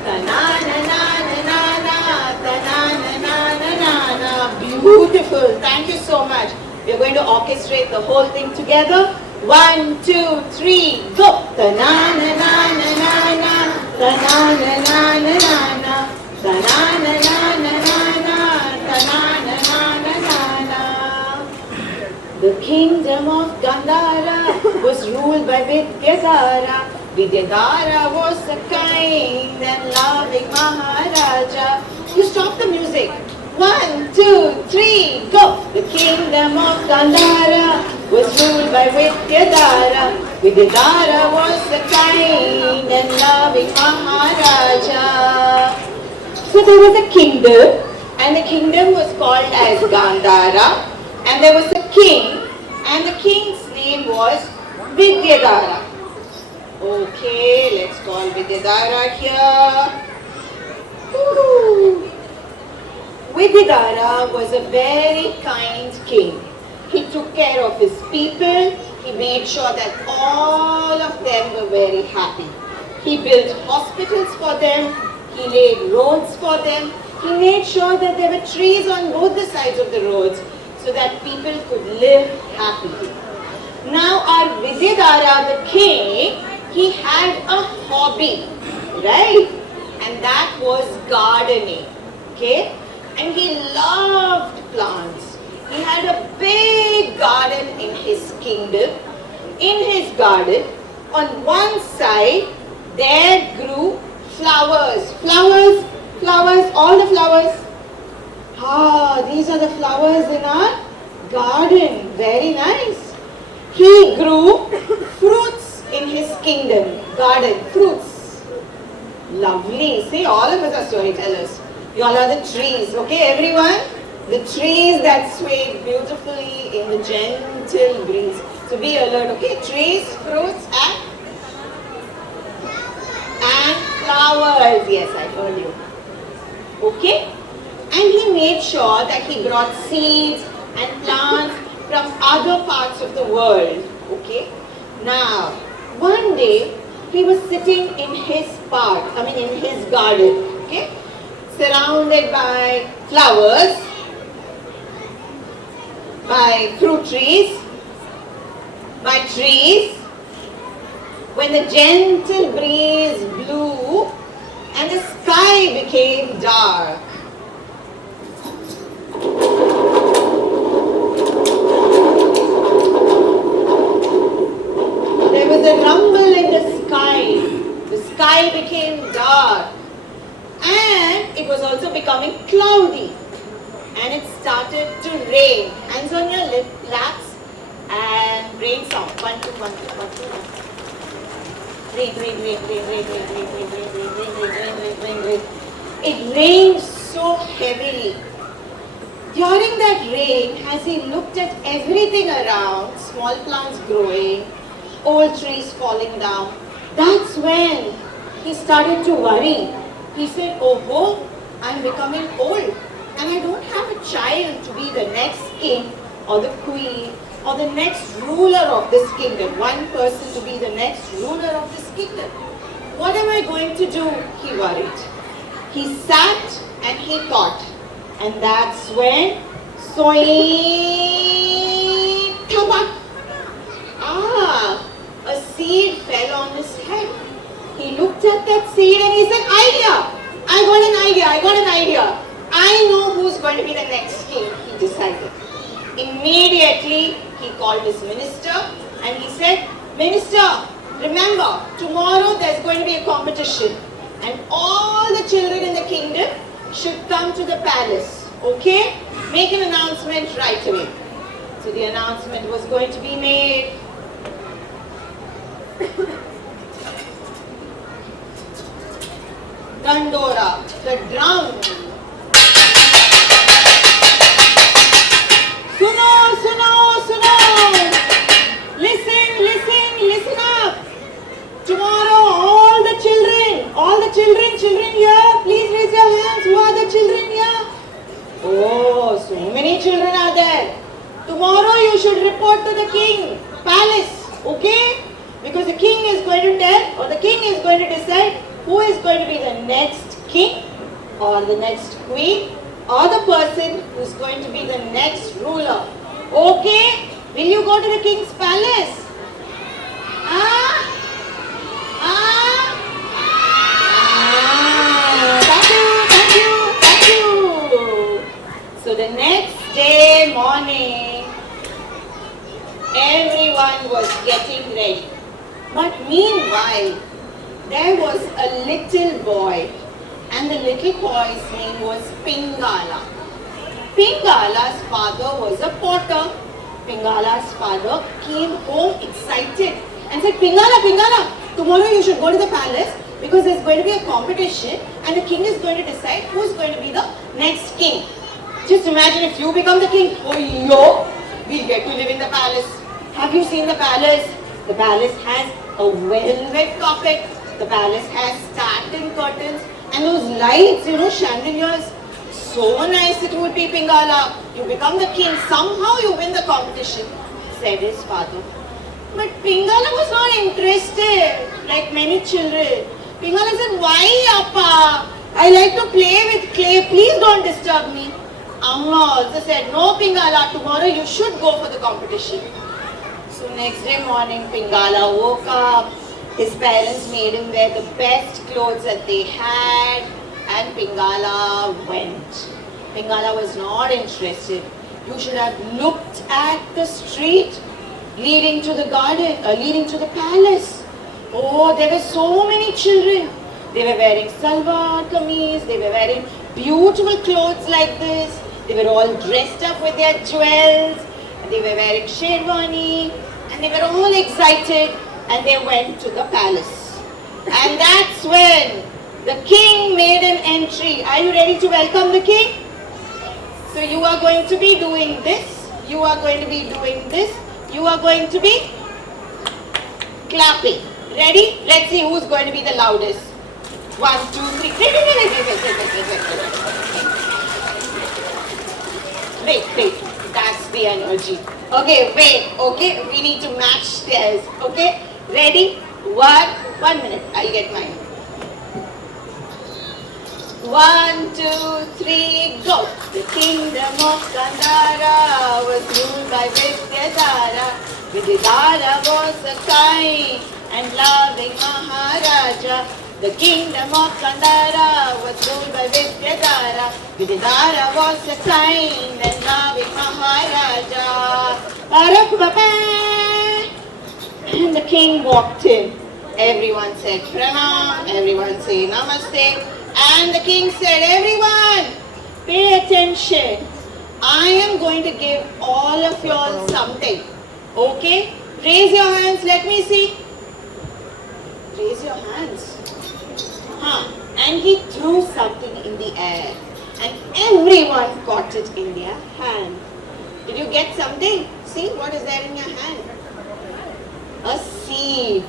Ta-na-na-na-na-na-na, ta-na-na-na-na-na-na. Beautiful. Thank you so much. We are going to orchestrate the whole thing together. 1, 2, 3, go! Ta-na-na-na-na-na-na, ta-na-na-na-na-na-na, ta-na-na-na-na-na-na, ta-na-na-na-na-na-na. The kingdom of Gandhara was ruled by Vidyadhara. Vidyadhara was a kind and loving Maharaja. You stop the music. 1, 2, 3, go! The kingdom of Gandhara was ruled by Vidyadhara. Vidyadhara was a kind and loving Maharaja. So there was a kingdom, and the kingdom was called as Gandhara, and there was a king, and the king's name was Vidyadhara. Okay, let's call Vidyadhara here. Woo. Vidyadhara was a very kind king. He took care of his people. He made sure that all of them were very happy. He built hospitals for them. He laid roads for them. He made sure that there were trees on both the sides of the roads so that people could live happily. Now our Vidyadhara, the king, he had a hobby, right? And that was gardening, okay? And he loved plants. He had a big garden in his kingdom. In his garden, on one side, there grew flowers. Flowers, flowers, all the flowers. Ah, these are the flowers in our garden. Very nice. He grew fruits in his kingdom, garden, fruits. Lovely. See, all of us are storytellers. You all are the trees, okay everyone? The trees that sway beautifully in the gentle breeze. So be alert, okay? Trees, fruits and flowers. Yes, I heard you. Okay? And he made sure that he brought seeds and plants from other parts of the world. Okay? Now, one day he was sitting in his park, in his garden. Okay? Surrounded by flowers, by fruit trees, by trees, when the gentle breeze blew and the sky became dark. There was a rumble in the sky became dark. And it was also becoming cloudy. And it started to rain. Hands on your laps and rain sound. 1, 2, 1, 2, 1, 2, 1. Rain, rain, rain, rain, rain, rain, rain, rain, rain, rain, rain, rain, rain, rain, rain. It rained so heavily. During that rain, as he looked at everything around, small plants growing, old trees falling down, that's when he started to worry. He said, oh, I'm becoming old and I don't have a child to be the next king or the queen or the next ruler of this kingdom. One person to be the next ruler of this kingdom. What am I going to do? He worried. He sat and he thought. And that's when a seed fell on his head. He looked at that seed and he said, idea! I got an idea. I know who's going to be the next king, he decided. Immediately, he called his minister and he said, Minister, remember, tomorrow there's going to be a competition and all the children in the kingdom should come to the palace. Okay? Make an announcement right away. So the announcement was going to be made. Dandora, the drum. Suno, suno, suno. Listen up. Tomorrow all the children here, please raise your hands. Who are the children here? Oh, so many children are there. Tomorrow you should report to the king, palace, okay? Because the king is going to tell, or the king is going to decide who is going to be the next king, or the next queen, or the person who is going to be the next ruler. Okay? Will you go to the king's palace? Thank you. So the next day morning, everyone was getting ready. But meanwhile, there was a little boy, and the little boy's name was Pingala. Pingala's father was a potter. Pingala's father came home excited and said, Pingala, tomorrow you should go to the palace because there's going to be a competition and the king is going to decide who's going to be the next king. Just imagine if you become the king, we get to live in the palace. Have you seen the palace? The palace has a velvet carpet. The palace has satin curtains and those lights, chandeliers. So nice it would be, Pingala. You become the king. Somehow you win the competition, said his father. But Pingala was not interested, like many children. Pingala said, why, Appa? I like to play with clay. Please don't disturb me. Amma also said, no, Pingala, tomorrow you should go for the competition. So next day morning, Pingala woke up. His parents made him wear the best clothes that they had. And Pingala went. Pingala was not interested. You should have looked at the street leading to the garden, leading to the palace. Oh, there were so many children. They were wearing salwar kameez. They were wearing beautiful clothes like this. They were all dressed up with their jewels. And they were wearing sherwani. And they were all excited. And they went to the palace. And that's when the king made an entry. Are you ready to welcome the king? So you are going to be doing this. You are going to be doing this. You are going to be clapping. Ready? Let's see who's going to be the loudest. 1, 2, 3. Wait. That's the energy. Okay, wait. Okay, we need to match theirs. Okay, ready? 1 minute. I'll get mine. 1, 2, 3, go! The kingdom of Gandhara was ruled by Vidyadhara. Vidyadhara was a kind and loving Maharaja. The kingdom of Gandhara was ruled by Vidyadhara. Vidyadhara was a kind and loving Maharaja. And the king walked in. Everyone said pranam, everyone said namaste. And the king said, everyone, pay attention. I am going to give all of you all something. Okay? Raise your hands. Let me see. Raise your hands. And he threw something in the air. And everyone caught it in their hand. Did you get something? See, what is there in your hand? A seed.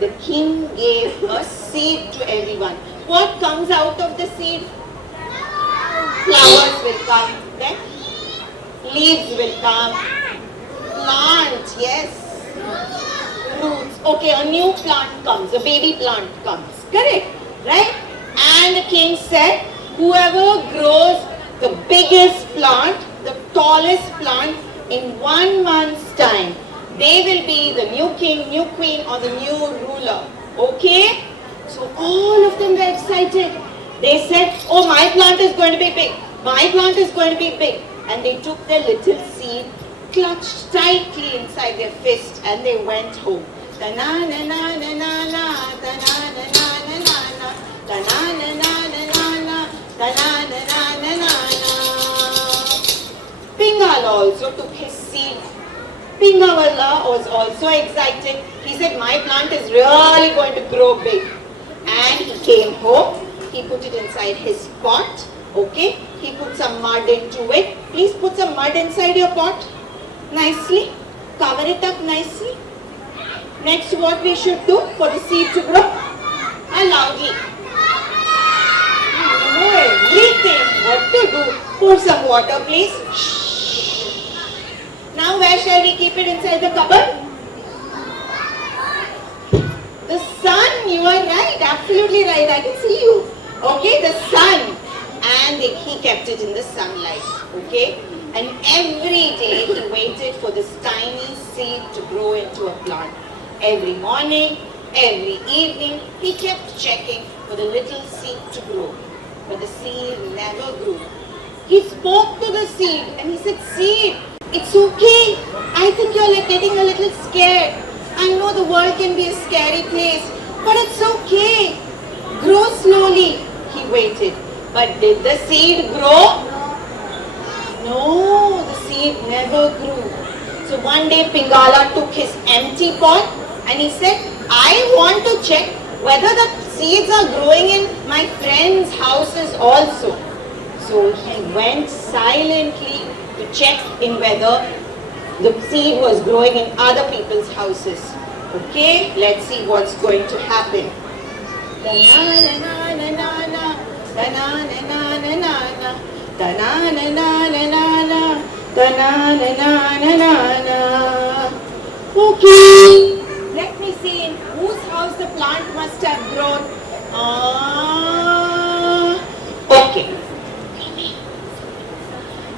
The king gave a seed to everyone. What comes out of the seed? Flowers will come. Then leaves will come. Plant, yes. Roots. Okay, a new plant comes. A baby plant comes. Correct? Right? And the king said, whoever grows the biggest plant, the tallest plant in 1 month's time, they will be the new king, new queen, or the new ruler. Okay? So all of them were excited. They said, oh, my plant is going to be big. My plant is going to be big. And they took their little seed clutched tightly inside their fist and they went home. Ta-na-na-na-na-na-na, ta-na-na-na-na-na-na, ta-na-na-na-na-na-na, ta-na-na-na-na-na-na. Pingala also took his seat. Pingala was also excited. He said, my plant is really going to grow big. And he came home. He put it inside his pot. Okay. He put some mud into it. Please put some mud inside your pot. Nicely. Cover it up nicely. Next, what we should do for the seed to grow? Loudly. You know everything. What to do? Pour some water, please. Shh. Now, where shall we keep it inside the cupboard? The sun. You are right. Absolutely right. I can see you. Okay, the sun. And he kept it in the sunlight. Okay. And every day he waited for this tiny seed to grow into a plant. Every morning, every evening, he kept checking for the little seed to grow. But the seed never grew. He spoke to the seed and he said, seed, it's okay. I think you're getting a little scared. I know the world can be a scary place, but it's okay. Grow slowly. He waited. But did the seed grow? No, the seed never grew. So one day Pingala took his empty pot and he said, I want to check whether the seeds are growing in my friends' houses also. So he went silently to check in whether the seed was growing in other people's houses. Okay, let's see what's going to happen. Da-na-na-na-na-na-na, da-na-na-na-na-na-na, da-na-na-na-na-na-na, da-na-na-na-na-na-na. Okay, let me see in whose house the plant must have grown. Okay.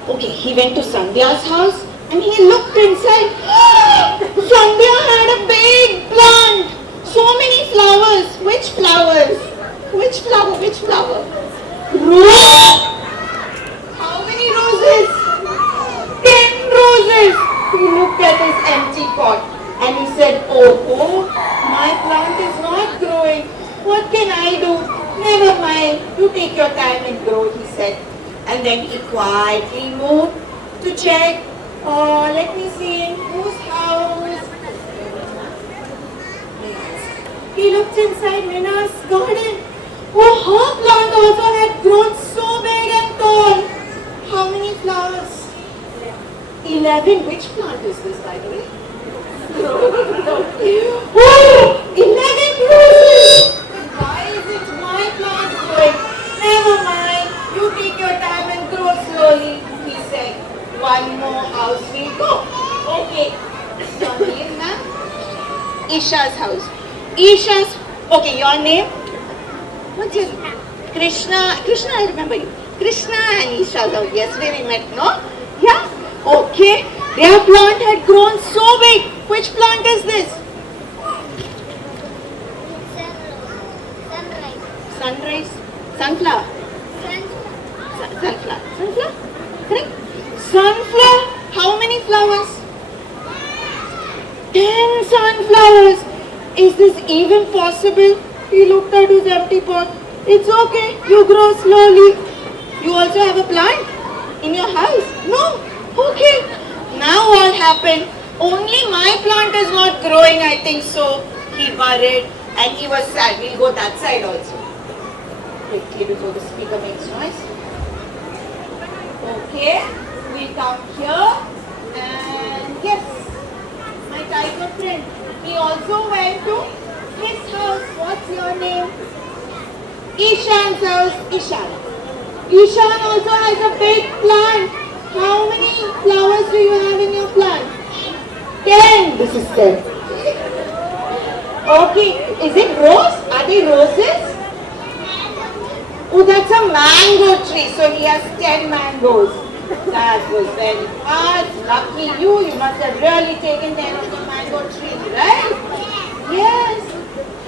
Okay, he went to Sandhya's house and he looked inside. Sandhya had a big plant. So many flowers. Which flowers? Which flower? Which flower? Rose. How many roses? 10 roses. He looked at his empty pot and he said, oh, my plant is not growing. What can I do? Never mind. You take your time and grow, he said. And then he quietly moved to check. Let me see in whose house. He looked inside Mina's garden. Oh, her plant also had grown so big and tall. How many flowers? 11. Which plant is this, by the way? Oh, 11 roses. Why is it my plant growing? Never mind. You take your time and grow slowly, he said. One more house we go. Okay. Your name, ma'am? Isha's house. Isha's. Okay, your name? What's your name? Krishna. Krishna, I remember you. Krishna and Isha's house. Yesterday we met, no? Yeah? Okay. Their plant had grown so big. Which plant is this? Sunrise. Sunrise. Sunflower. Sunflower. Sunflower? Correct? Sunflower. How many flowers? 10 sunflowers. Is this even possible? He looked at his empty pot. It's okay. You grow slowly. You also have a plant in your house? No. Okay. Now what happened? Only my plant is not growing, I think so. He worried and he was sad. We'll go that side also. Quickly before the speaker makes noise. Okay, we come here and yes, my tiger friend. He also went to his house. What's your name? Ishan's house. Ishan. Ishan also has a big plant. How many flowers do you have in your plant? 10. This is 10. Okay, is it rose? Are they roses? Oh, that's a mango tree. So he has 10 mangoes. That was very fast. Lucky you. You must have really taken 10 of the mango tree, right? Yes.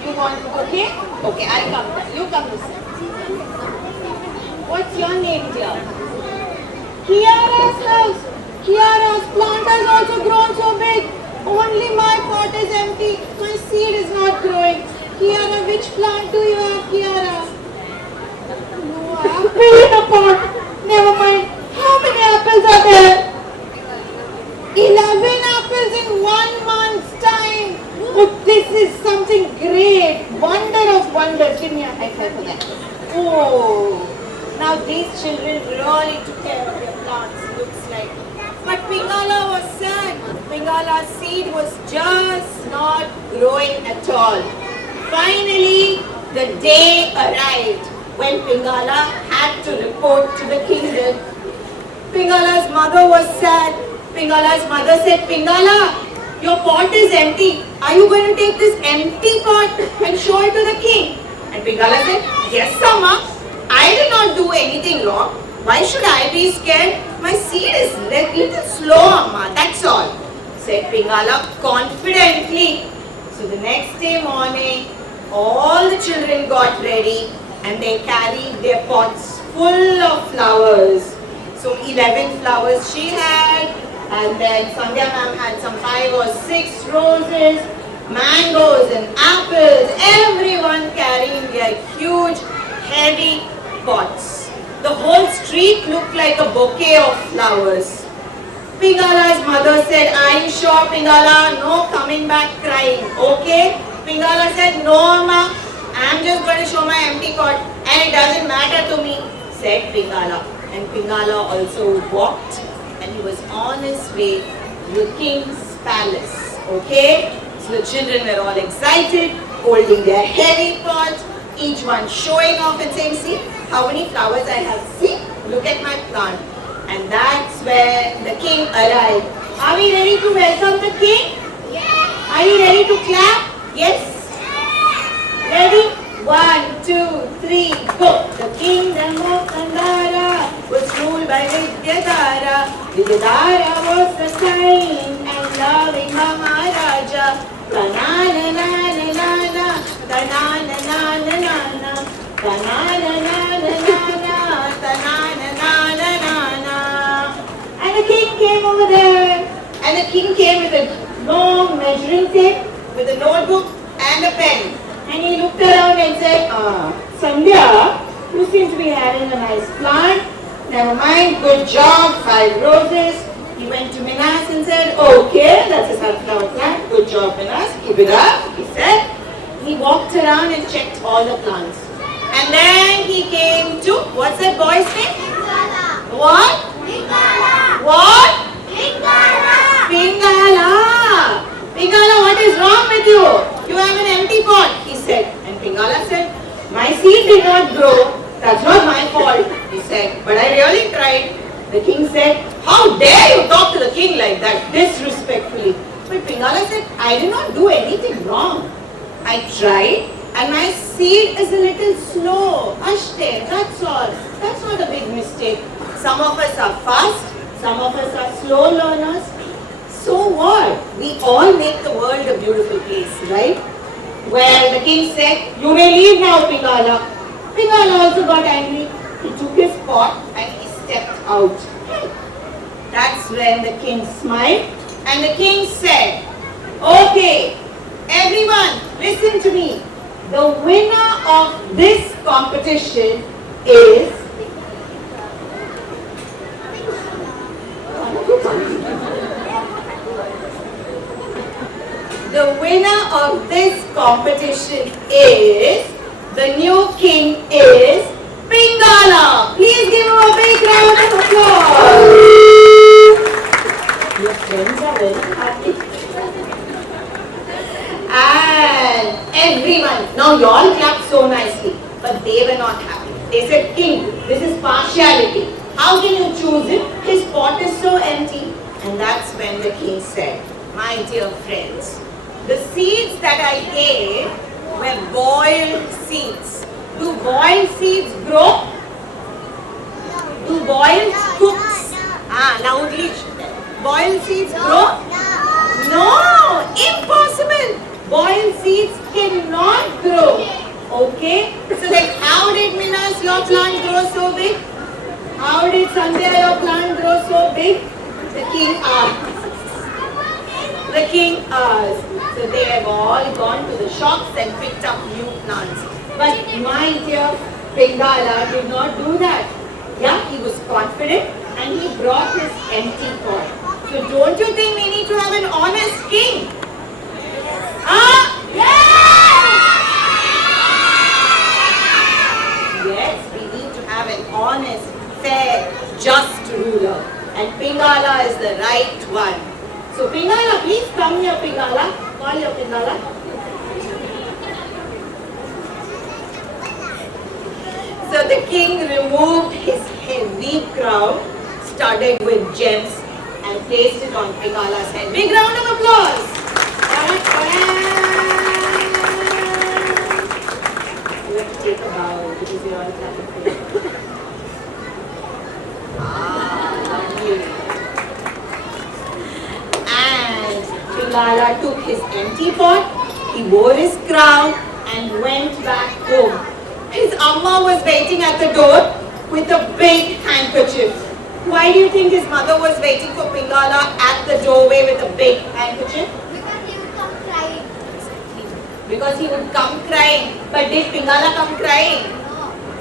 You want to, okay? Okay, I'll come there. You come this side. What's your name, dear? Kiara's house. Kiara's plant has also grown so big. Only my pot is empty. My seed is not growing. Kiara, which plant do you have, Kiara? No apple in a pot. Never mind. How many apples are there? 11 apples in 1 month's time. Oh, this is something great. Wonder of wonders. Give me a high five for that. Oh, now these children really took care of their plants, looks like. But Pingala was sad. Pingala's seed was just not growing at all. Finally, the day arrived when Pingala had to report to the kingdom. Pingala's mother was sad. Pingala's mother said, Pingala, your pot is empty. Are you going to take this empty pot and show it to the king? And Pingala said, yes, Amma. I did not do anything wrong. Why should I be scared? My seed is little slow, Amma. That's all. Said Pingala confidently. So the next day morning, all the children got ready and they carried their pots full of flowers. So 11 flowers she had, and then Sandhya ma'am had some 5 or 6 roses, mangoes and apples, everyone carrying their huge heavy pots. The whole street looked like a bouquet of flowers. Pingala's mother said, are you sure, Pingala? No coming back crying, okay? Pingala said, no, Amma, I'm just going to show my empty pot and it doesn't matter to me, said Pingala. And Pingala also walked and he was on his way to the king's palace, okay? So the children were all excited, holding their heavy pots, each one showing off and saying, see how many flowers I have, see, look at my plant. And that's where the king arrived. Are we ready to welcome the king? Yes! Are you ready to clap? Yes? Ready? 1, 2, 3, go! The kingdom of Nitara was ruled by Vidyadhara. Vidyadhara was the kind and loving Maharaja. Ta-na-na-na-na-na-na, ta-na-na-na-na-na-na, ta-na-na-na-na-na-na, ta-na-na-na-na-na. And the king came over there. And the king came with a long measuring tape, with a notebook and a pen. And he looked around and said, Sandhya, you seem to be having a nice plant. Never mind, good job, 5 roses. He went to Minas and said, okay, that's a sunflower plant. Good job, Minas. Keep it up, he said. He walked around and checked all the plants. And then he came to, what's that boy's name? Pingala! What? Pingala! What? Pingala! Pingala! Pingala, what is wrong with you? You have an empty pot, he said. And Pingala said, my seed did not grow. That's not my fault, he said. But I really tried. The king said, how dare you talk to the king like that, disrespectfully. But Pingala said, I did not do anything wrong. I tried and my seed is a little slow. Ashte, that's all. That's not a big mistake. Some of us are fast, some of us are slow learners. So what? We all make the world a beautiful place, right? Well, the king said, you may leave now, Pingala. Pingala also got angry. He took his pot and he stepped out. That's when the king smiled and the king said, okay, everyone, listen to me. The winner of this competition is the winner of this competition is, the new king is Pingala. Please give him a big round of applause. Your friends are very happy. And everyone, now you all clapped so nicely, but they were not happy. They said, King, this is partiality. How can you choose him? His pot is so empty. And that's when the king said, my dear friends, the seeds that I gave were boiled seeds. Do boiled seeds grow? Do boiled cooks? Loudly. Boiled seeds grow? No, impossible. Boiled seeds cannot grow. Okay? So then how did Minas, your plant grow so big? How did Sandhya, your plant grow so big? The shops and picked up new plants. But my dear Pingala did not do that. Yeah, he was confident and he brought his empty pot. So don't you think we need to have an honest king? Yes, we need to have an honest, fair, just ruler. And Pingala is the right one. So Pingala, please come here, Pingala. Call your Pingala. So the king removed his heavy crown, studded with gems, and placed it on Pingala's head. Big round of applause. You have to take a bow because you're all clapping for you. Lovely. And Pingala took his empty pot, he wore his crown, and went back home. His amma was waiting at the door with a big handkerchief. Why do you think his mother was waiting for Pingala at the doorway with a big handkerchief? Because he would come crying. Because he would come crying. But did Pingala come crying?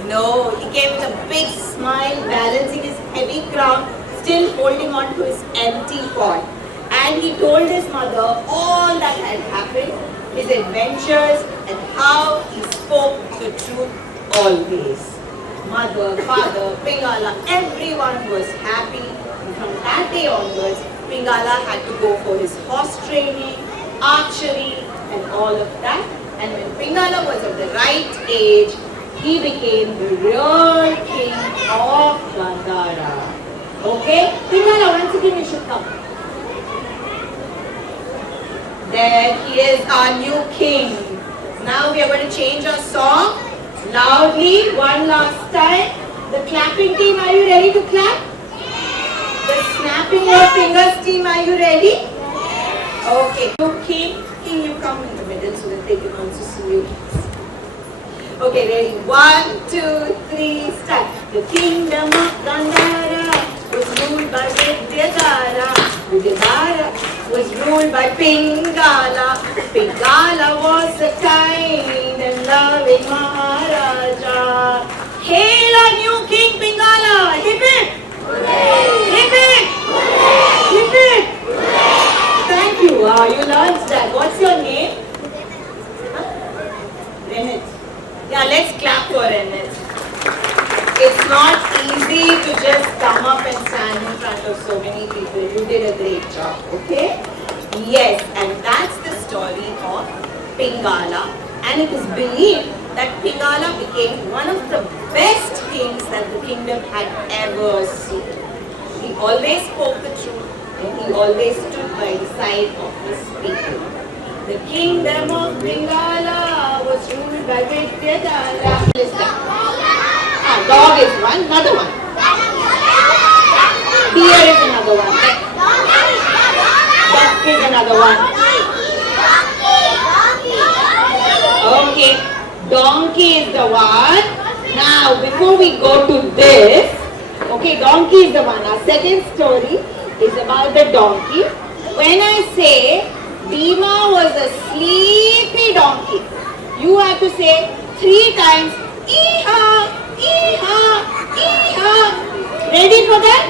No. He came with a big smile, balancing his heavy crown, still holding on to his empty pot. And he told his mother all that had happened, his adventures, and how he spoke the truth always. Mother, father, Pingala, everyone was happy. And from that day onwards, Pingala had to go for his horse training, archery, and all of that. And when Pingala was of the right age, he became the real king of Gandhara. Okay? Pingala, once again you should come. There he is, our new king. Now we are going to change our song. Loudly, one last time. The clapping team, are you ready to clap? The snapping your fingers team, are you ready? Okay. King, you come in the middle so that they can also see you. Okay, ready? 1, 2, 3, start. The kingdom of Gandhara was ruled by Ditha. Nitara was ruled by Pingala. Pingala was a kind and loving Maharaja. Hail our new king Pingala! Hip it! Hip it! Hip it! Thank you. You learned that. What's your name? Renit. Yeah, let's clap for Renit. It's not easy to just come up and stand in front of so many people. You did a great job, okay? Yes, and that's the story of Pingala. And it is believed that Pingala became one of the best kings that the kingdom had ever seen. He always spoke the truth and he always stood by the side of his people. The kingdom of Pingala was ruled by Ditha. Dog is one, another one. Deer is another one. Duck is another one. Okay, donkey is the one. Now, before we go to this, okay, donkey is the one. Our second story is about the donkey. When I say Bhima was a sleepy donkey, you have to say 3 times, Ee-ha! Ee-ha! Ee-ha! Ready for that?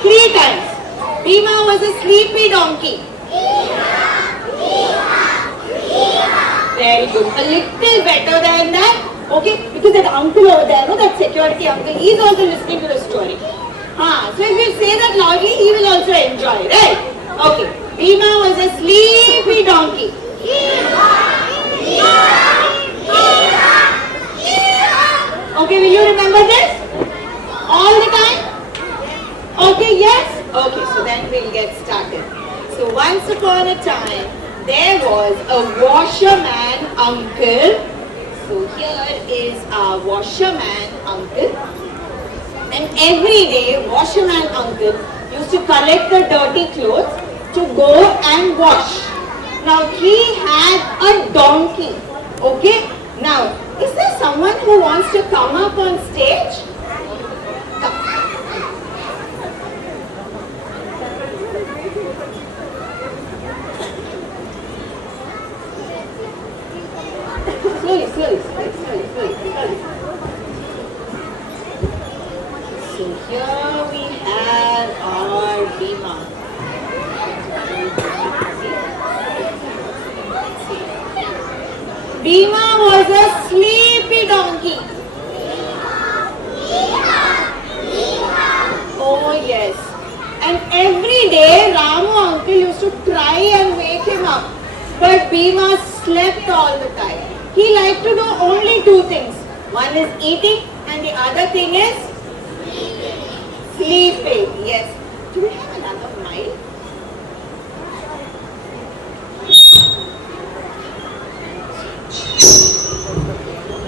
3 times. Bhima was a sleepy donkey. Very good. A little better than that. Okay? Because that uncle over there, no, that security uncle, he is also listening to the story. So if you say that loudly, he will also enjoy, right? Okay. Bhima was a sleepy donkey. Okay, will you remember this? All the time? Okay, yes? Okay, so then we'll get started. So once upon a time, there was a washerman uncle. So here is our washerman uncle. And every day, washerman uncle used to collect the dirty clothes to go and wash. Now he had a donkey. Okay? Now, is there someone who wants to come up on stage? Come. slowly. So here we have our Bhima. Bhima was a sleepy donkey. Oh yes. And every day Ramu uncle used to try and wake him up. But Bhima slept all the time. He liked to do only two things. One is eating and the other thing is sleeping. Yes. Do we have another mic?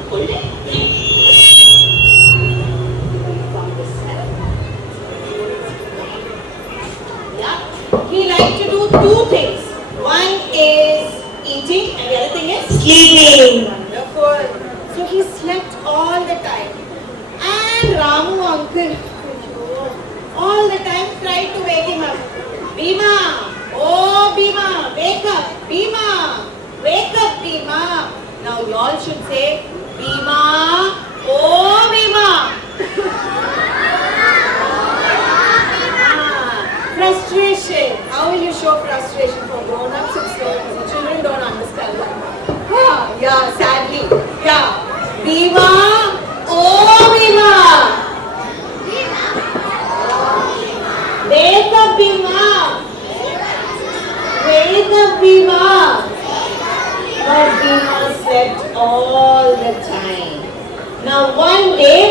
Hold it. Yeah. He liked to do two things. One is eating and the other thing is Sleeping. wonderful. So he slept all the time. And Ramu uncle all the time tried to wake him up. Bhima, oh Bhima, wake up. Bhima, wake up Bhima. Now you all should say Bhima, oh Bhima. Frustration. How will you show frustration for grown-ups? It's children don't understand that. Yeah, sadly. Yeah. Bhima, oh Bhima. Wake up Bhima. Wake up Bhima. But Bhima slept all the time. Now one day,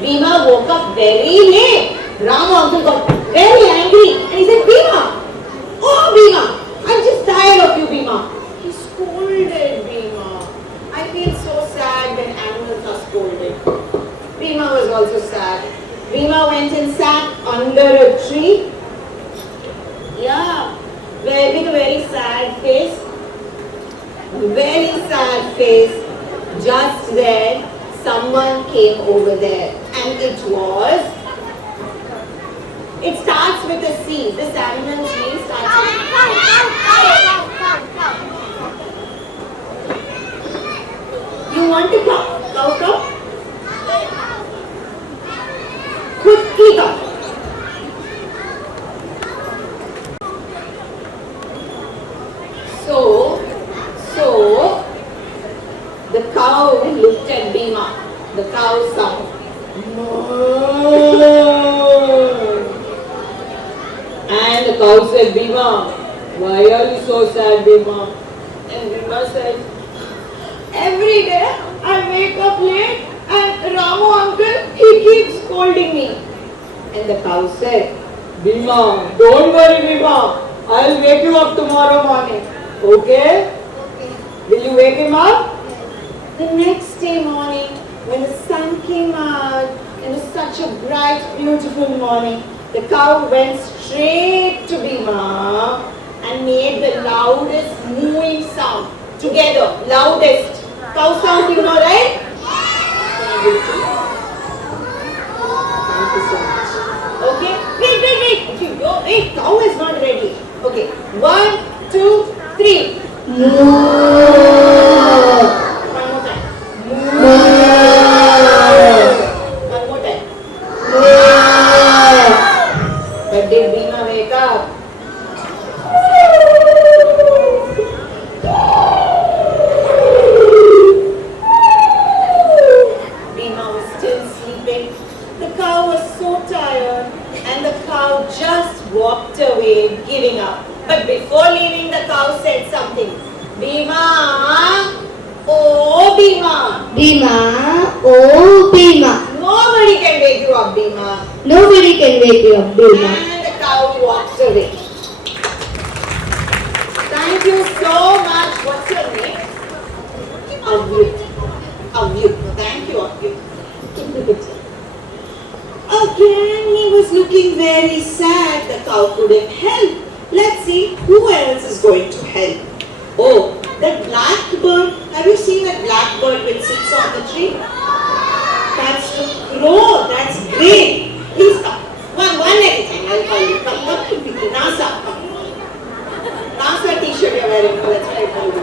Bhima woke up very late. Ramu uncle got very angry and he said, Bhima, oh Bhima, I'm just tired of you Bhima. He scolded Bhima. I feel so sad when animals are scolded. Bhima was also sad. Bhima went and sat under a tree. Yeah, with a very sad face. Very sad face. Just then, someone came over there and it starts with a C. This animal's name starts with You want to cow? Cow? Quickly cow. So the cow looked at Bhima. The cow sound. And the cow said, Bhima, why are you so sad, Bhima? And Bhima said, every day I wake up late and Ramu uncle, he keeps scolding me. And the cow said, Bhima, don't worry Bhima, I'll wake you up tomorrow morning. Okay? Will you wake him up? The next day morning, when the sun came out, it was such a bright, beautiful morning, the cow went straight to Bhima and made the loudest mooing sound. Together, loudest. Cow sound, you know, right? Thank you so much. Okay? Wait, cow is not ready. Okay, 1, 2, 3. One more time. One more time. But did Bhima wake up? Bhima was still sleeping. The cow was so tired and the cow just walked away, giving up. But before leaving, the cow said something. Bhima, oh Bhima. Bhima, oh Bhima. Nobody can wake you up, Bhima. Nobody can wake you up, Bhima. And the cow walks away. Thank you so much. What's your name? Avyut. Thank you, Avyut. Again, he was looking very sad. The cow couldn't help. Let's see who else is going to help. Oh, that blackbird. Have you seen that blackbird which sits on the tree? That's the crow. That's great. Please come. One at a time. I'll call you. Come. NASA. NASA t-shirt you're wearing. Let's try to call you.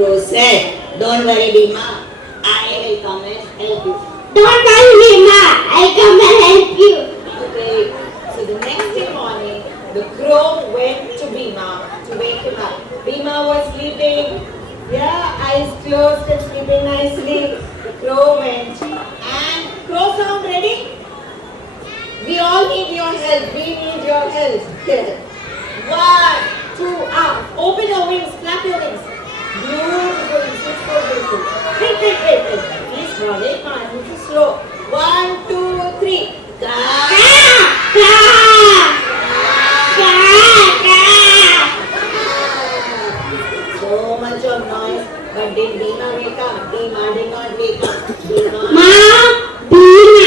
crow said, "Don't worry, Bhima. I will come and help you." Don't worry, Bhima. I'll come and help you. Okay. So the next day morning, the crow went to Bhima to wake him up. Bhima was sleeping. Yeah, eyes closed and sleeping nicely. The crow went. And crow sound ready? We all need your help. We need your help. 1, 2, up. Open your wings. Flap your wings. Beautiful. It's so beautiful. Wait. Please, brother. Come on. Move slow. 1, 2, 3. So much of noise. But did Bhima wake up? Bhima did not wake up. Bhima. Bhima.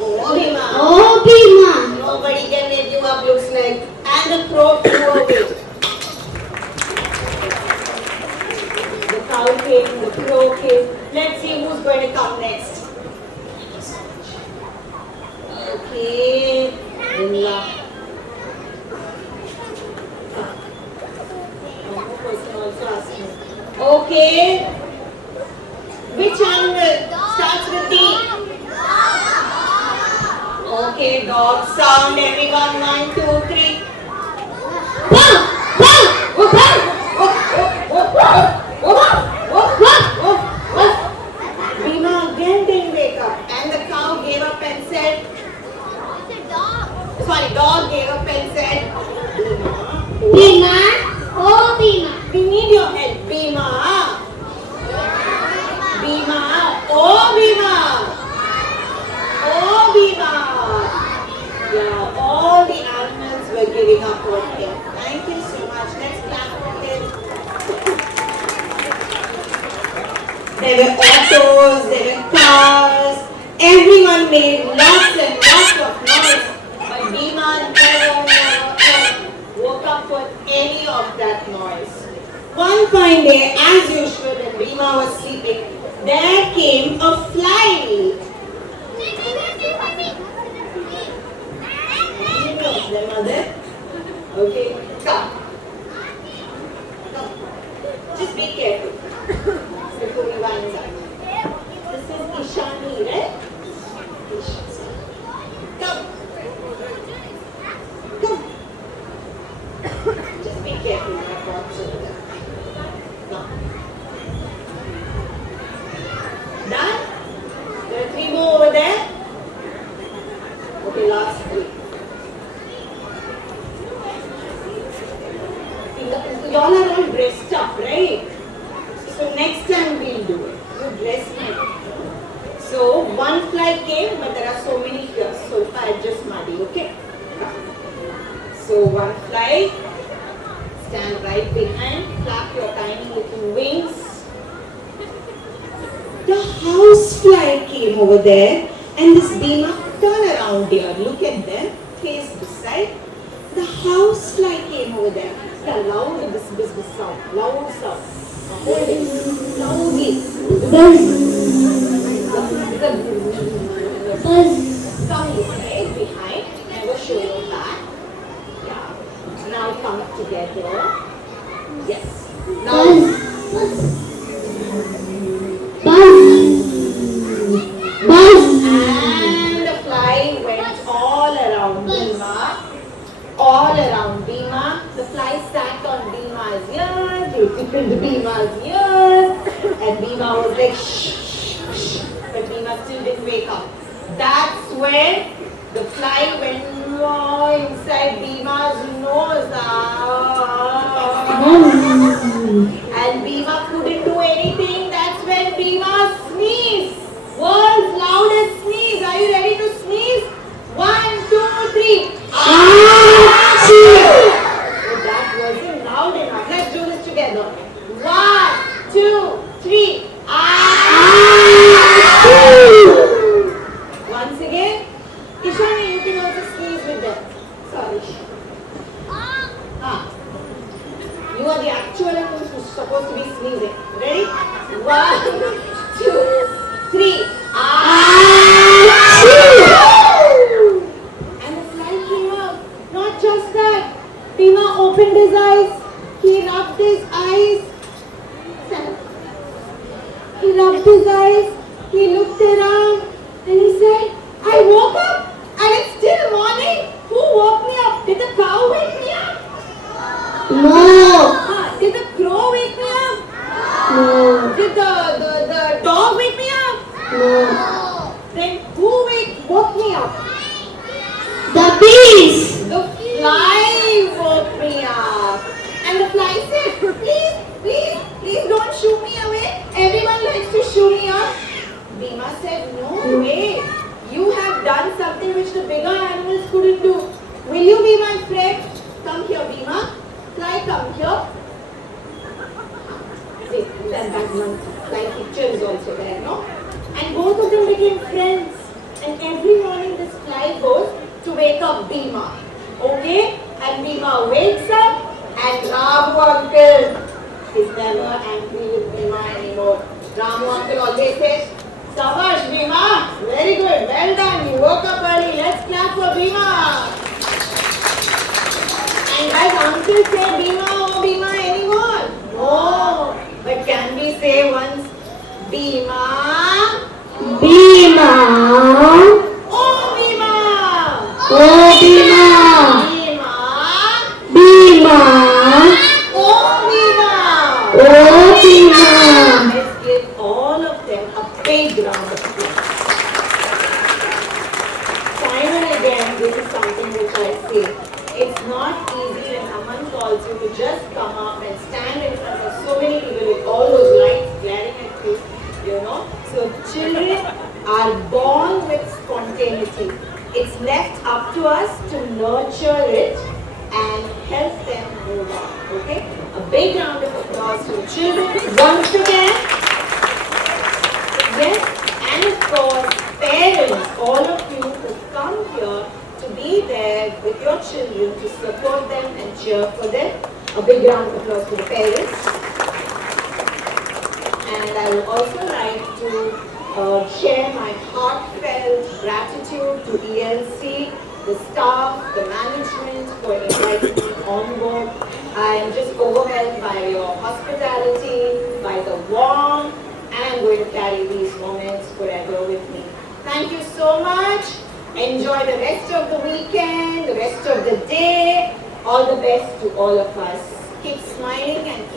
Oh, Bhima. Oh, Bhima. Nobody can make you up, looks like. And the crow flew away. The cow came, the crow came. Let's see who's going to come next. Okay. Vimla. One person also asking. Okay. Which animal starts with D? Okay, dog sound. Everyone, 1, 2, 3. Bhima again didn't wake up, and the cow gave up and said, dog gave up and said, Bhima. Oh, Bhima. we need your help, Bhima. Bhima. Oh, Bhima. Oh, Bhima. Yeah, all the animals were giving up on him. Thank you so much. Let's clap for him. There were autos, there were cars. Everyone made lots and lots of noise. But Bhima never woke up for any of that noise. One fine day, as usual, when Bhima was sleeping, there came a fly. Their mother. Okay, come. Just be careful before we wind up. This is Ishani, right? Come. Just be careful, my thoughts over there. Come. Done? There are 3 more over there. Okay, last 3. Y'all are all dressed up, right? So next time we'll do it. You dress me. So one fly came, but there are so many here. So if I adjust muddy, okay? So one fly, stand right behind, flap your tiny little wings. The housefly came over there, and this Bhima, turn around dear, look at them, face this side. The housefly came over there. The loud sound, loud sound. Hold it, loudly. Come right behind, never show your back. Yeah. Now come together. Yes. Now. And the fly went all around Bhima. All around Bhima. The fly sat on Bhima's ears. He tickled Bhima's ears. And Bhima was like, shh, shh, shh. But Bhima still didn't wake up. That's when the fly went inside Bhima's nose. And Bhima couldn't do anything. That's when Bhima sneezed. World's loudest sneeze. Are you ready to sneeze? 1, 2, 3. So that wasn't loud enough. Let's do this together. 1, 2, 3. Once again. Ishani, you can also sneeze with them. Sorry. You are the actual one who's supposed to be sneezing. Ready? 1, 2, 3. And the fly came out. Not just that. Bhima opened his eyes. He rubbed his eyes. eyes, he looked around and he said, I woke up and it's still morning. Who woke me up? Did the cow wake me up? No. Did the crow wake me up? No. Did the dog wake me up? No. Then who woke me up? The bees. The fly woke me up. And the fly said, please don't shoo me away. Everyone likes to shoo me up. Bhima said, no way. You have done something which the bigger animals couldn't do. Will you be my friend? Come here, Bhima. Fly, come here. Wait, that one fly picture is also there, no? And both of them became friends. And every morning this fly goes to wake up Bhima. Okay? And Bhima wakes up and Ramu uncle is never angry with Bhima anymore. Ramu uncle always says, Sabash Bhima, very good, well done, you woke up early, let's clap for Bhima. And does uncle say Bhima, oh Bhima anymore? No, but can we say once, Bhima? Bhima. Oh Bhima! Oh Bhima. Bhima! Bhima. Oh Bhima! Oh Bhima. Let's give all of them a big round of applause. Time and again, this is something which I say. It's not easy when someone calls you to just come up and stand in front of so many people with all those lights glaring at you, you know. So children are born with spontaneity. It's left up to us to nurture it and help them move on. Okay? A big round of applause to the children once again. Yes, and of course, parents, all of you who come here to be there with your children to support them and cheer for them. A big round of applause to the parents. And I would also like to share my heartfelt gratitude to ELC, the staff, the management for inviting me on board. I am just overwhelmed by your hospitality, by the warmth, and I'm going to carry these moments forever with me. Thank you so much. Enjoy the rest of the weekend, the rest of the day. All the best to all of us. Keep smiling and keep